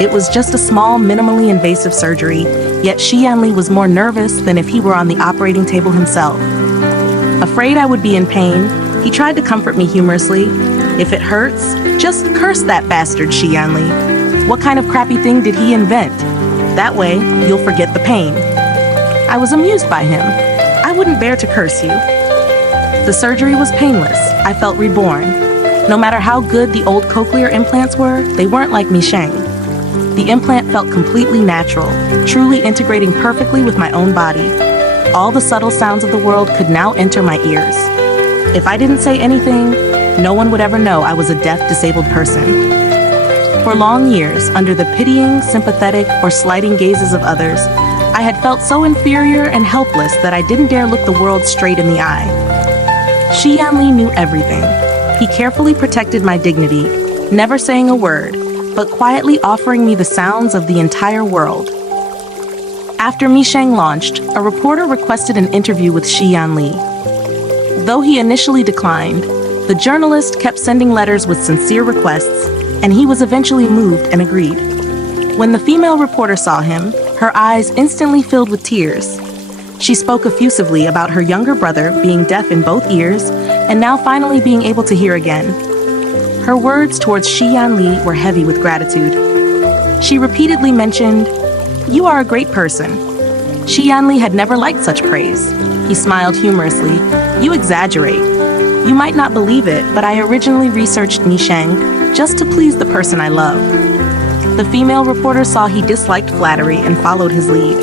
It was just a small, minimally invasive surgery, yet Shi Yan Li was more nervous than if he were on the operating table himself. Afraid I would be in pain, he tried to comfort me humorously. "If it hurts, just curse that bastard, Shi Yan Li. What kind of crappy thing did he invent? That way, you'll forget the pain." I was amused by him. I wouldn't bear to curse you. The surgery was painless. I felt reborn. No matter how good the old cochlear implants were, they weren't like Mi Sheng. The implant felt completely natural, truly integrating perfectly with my own body. All the subtle sounds of the world could now enter my ears. If I didn't say anything, no one would ever know I was a deaf, disabled person. For long years, under the pitying, sympathetic, or slighting gazes of others, I had felt so inferior and helpless that I didn't dare look the world straight in the eye. Shi Yan Li knew everything. He carefully protected my dignity, never saying a word, but quietly offering me the sounds of the entire world. After Misheng launched, a reporter requested an interview with Shi Yan Li. Though he initially declined, the journalist kept sending letters with sincere requests, and he was eventually moved and agreed. When the female reporter saw him, her eyes instantly filled with tears. She spoke effusively about her younger brother being deaf in both ears and now finally being able to hear again. Her words towards Shi Yan Li were heavy with gratitude. She repeatedly mentioned, "You are a great person." Shi Yan Li had never liked such praise. He smiled humorously. "You exaggerate. You might not believe it, but I originally researched Misheng just to please the person I love." The female reporter saw he disliked flattery and followed his lead.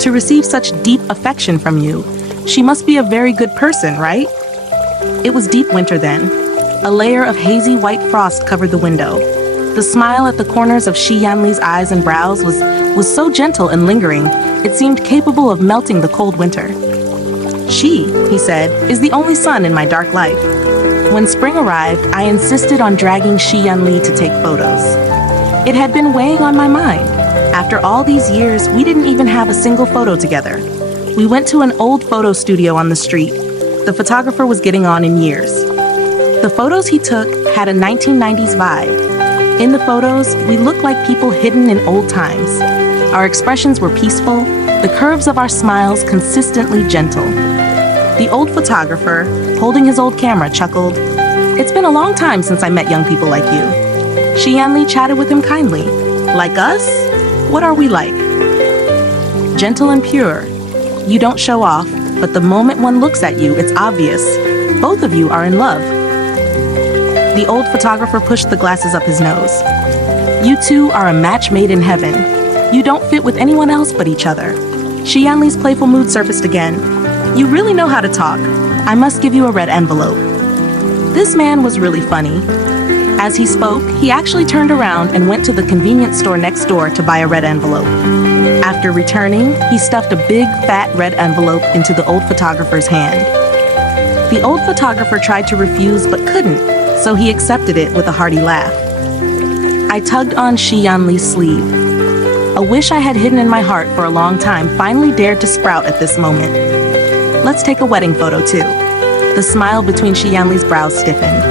To receive such deep affection from you, she must be a very good person, right? It was deep winter then. A layer of hazy white frost covered the window. The smile at the corners of Shi Yan Li's eyes and brows was so gentle and lingering, it seemed capable of melting the cold winter. "She," he said, "is the only sun in my dark life." When spring arrived, I insisted on dragging Shi Yan Li to take photos. It had been weighing on my mind. After all these years, we didn't even have a single photo together. We went to an old photo studio on the street. The photographer was getting on in years. The photos he took had a 1990s vibe. In the photos, we looked like people hidden in old times. Our expressions were peaceful, the curves of our smiles consistently gentle. The old photographer, holding his old camera, chuckled, "It's been a long time since I met young people like you." Shi Yan Li chatted with him kindly. "Like us? What are we like?" "Gentle and pure. You don't show off, but the moment one looks at you, it's obvious. Both of you are in love." The old photographer pushed the glasses up his nose. "You two are a match made in heaven. You don't fit with anyone else but each other." Shi Yan Li's playful mood surfaced again. "You really know how to talk. I must give you a red envelope." This man was really funny. As he spoke, he actually turned around and went to the convenience store next door to buy a red envelope. After returning, he stuffed a big, fat red envelope into the old photographer's hand. The old photographer tried to refuse but couldn't, so he accepted it with a hearty laugh. I tugged on Shi Yan Li's sleeve. A wish I had hidden in my heart for a long time finally dared to sprout at this moment. "Let's take a wedding photo too." The smile between Shi Yan Li's brows stiffened.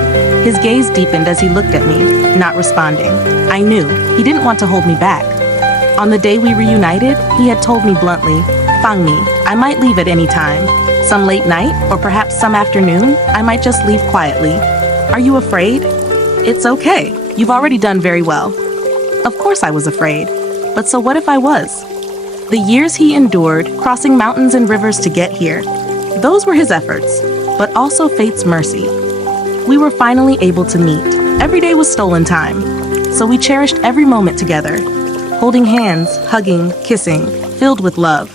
His gaze deepened as he looked at me, not responding. I knew he didn't want to hold me back. On the day we reunited, he had told me bluntly, "Fang Mi, I might leave at any time. Some late night, or perhaps some afternoon, I might just leave quietly. Are you afraid?" "It's okay. You've already done very well." Of course I was afraid. But so what if I was? The years he endured, crossing mountains and rivers to get here, those were his efforts, but also fate's mercy. We were finally able to meet. Every day was stolen time, so we cherished every moment together, holding hands, hugging, kissing, filled with love,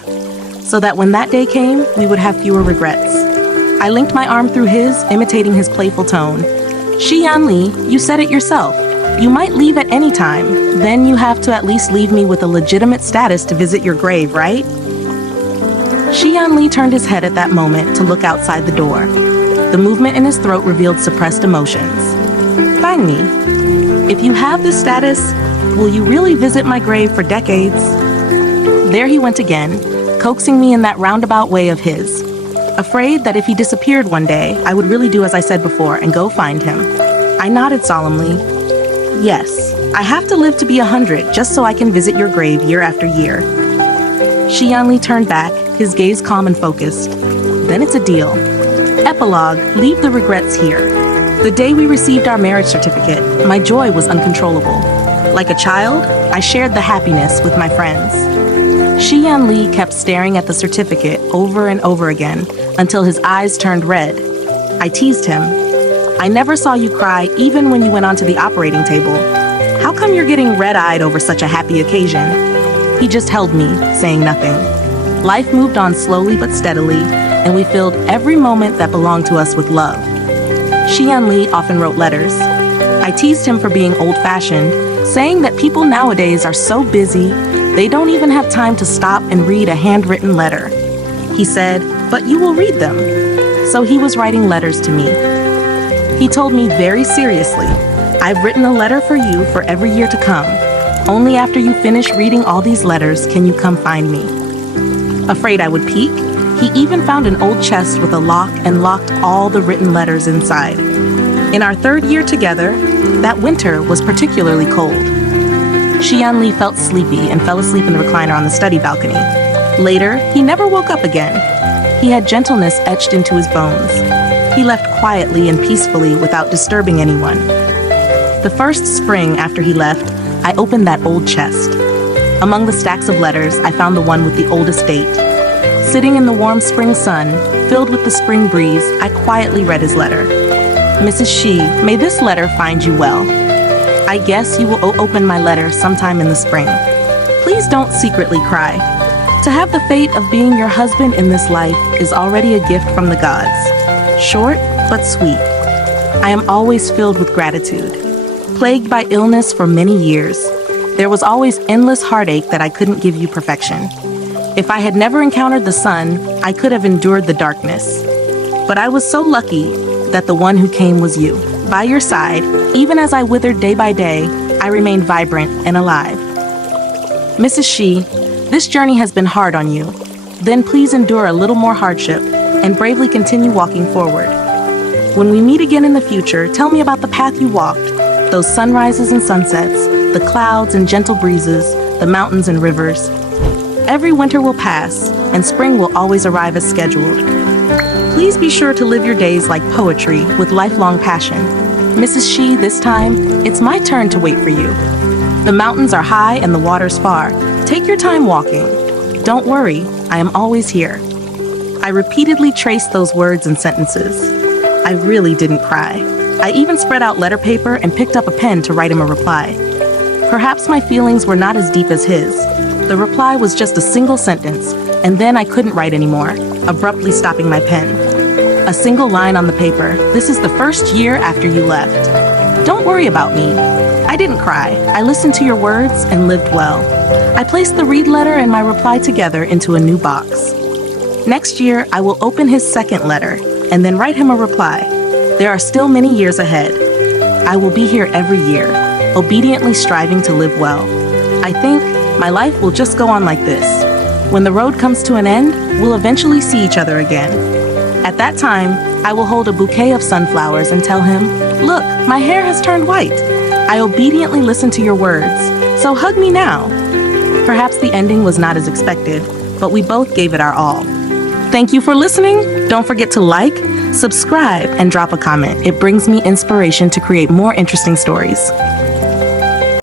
so that when that day came, we would have fewer regrets. I linked my arm through his, imitating his playful tone. "Shi Yan Li, you said it yourself. You might leave at any time. Then you have to at least leave me with a legitimate status to visit your grave, right?" Shi Yan Li turned his head at that moment to look outside the door. The movement in his throat revealed suppressed emotions. "Fang Mi, if you have this status, will you really visit my grave for decades?" There he went again, coaxing me in that roundabout way of his. Afraid that if he disappeared one day, I would really do as I said before and go find him. I nodded solemnly. "Yes, I have to live to be 100 just so I can visit your grave year after year." Shi Yan Li turned back, his gaze calm and focused. "Then it's a deal." Epilogue, leave the regrets here. The day we received our marriage certificate, my joy was uncontrollable. Like a child, I shared the happiness with my friends. Shi Yan Li kept staring at the certificate over and over again until his eyes turned red. I teased him. "I never saw you cry even when you went onto the operating table. How come you're getting red-eyed over such a happy occasion?" He just held me, saying nothing. Life moved on slowly but steadily, and we filled every moment that belonged to us with love. Shi Yan Li often wrote letters. I teased him for being old-fashioned, saying that people nowadays are so busy, they don't even have time to stop and read a handwritten letter. He said, "But you will read them." So he was writing letters to me. He told me very seriously, "I've written a letter for you for every year to come. Only after you finish reading all these letters can you come find me." Afraid I would peek, he even found an old chest with a lock and locked all the written letters inside. In our 3rd year together, that winter was particularly cold. Shi Yan Li felt sleepy and fell asleep in the recliner on the study balcony. Later, he never woke up again. He had gentleness etched into his bones. He left quietly and peacefully without disturbing anyone. The first spring after he left, I opened that old chest. Among the stacks of letters, I found the one with the oldest date. Sitting in the warm spring sun, filled with the spring breeze, I quietly read his letter. "Mrs. Shi, may this letter find you well. I guess you will open my letter sometime in the spring. Please don't secretly cry. To have the fate of being your husband in this life is already a gift from the gods. Short, but sweet. I am always filled with gratitude. Plagued by illness for many years, there was always endless heartache that I couldn't give you perfection. If I had never encountered the sun, I could have endured the darkness. But I was so lucky that the one who came was you. By your side, even as I withered day by day, I remained vibrant and alive. Mrs. Shi, this journey has been hard on you. Then please endure a little more hardship and bravely continue walking forward. When we meet again in the future, tell me about the path you walked, those sunrises and sunsets, the clouds and gentle breezes, the mountains and rivers. Every winter will pass, and spring will always arrive as scheduled. Please be sure to live your days like poetry with lifelong passion. Mrs. Shi, this time, it's my turn to wait for you. The mountains are high and the waters far. Take your time walking. Don't worry, I am always here." I repeatedly traced those words and sentences. I really didn't cry. I even spread out letter paper and picked up a pen to write him a reply. Perhaps my feelings were not as deep as his. The reply was just a single sentence, and then I couldn't write anymore, abruptly stopping my pen. A single line on the paper, "This is the first year after you left. Don't worry about me." I didn't cry. I listened to your words and lived well. I placed the read letter and my reply together into a new box. Next year, I will open his second letter and then write him a reply. There are still many years ahead. I will be here every year, obediently striving to live well. I think my life will just go on like this. When the road comes to an end, we'll eventually see each other again. At that time, I will hold a bouquet of sunflowers and tell him, "Look, my hair has turned white. I obediently listened to your words, so hug me now." Perhaps the ending was not as expected, but we both gave it our all. Thank you for listening. Don't forget to like, subscribe, and drop a comment. It brings me inspiration to create more interesting stories.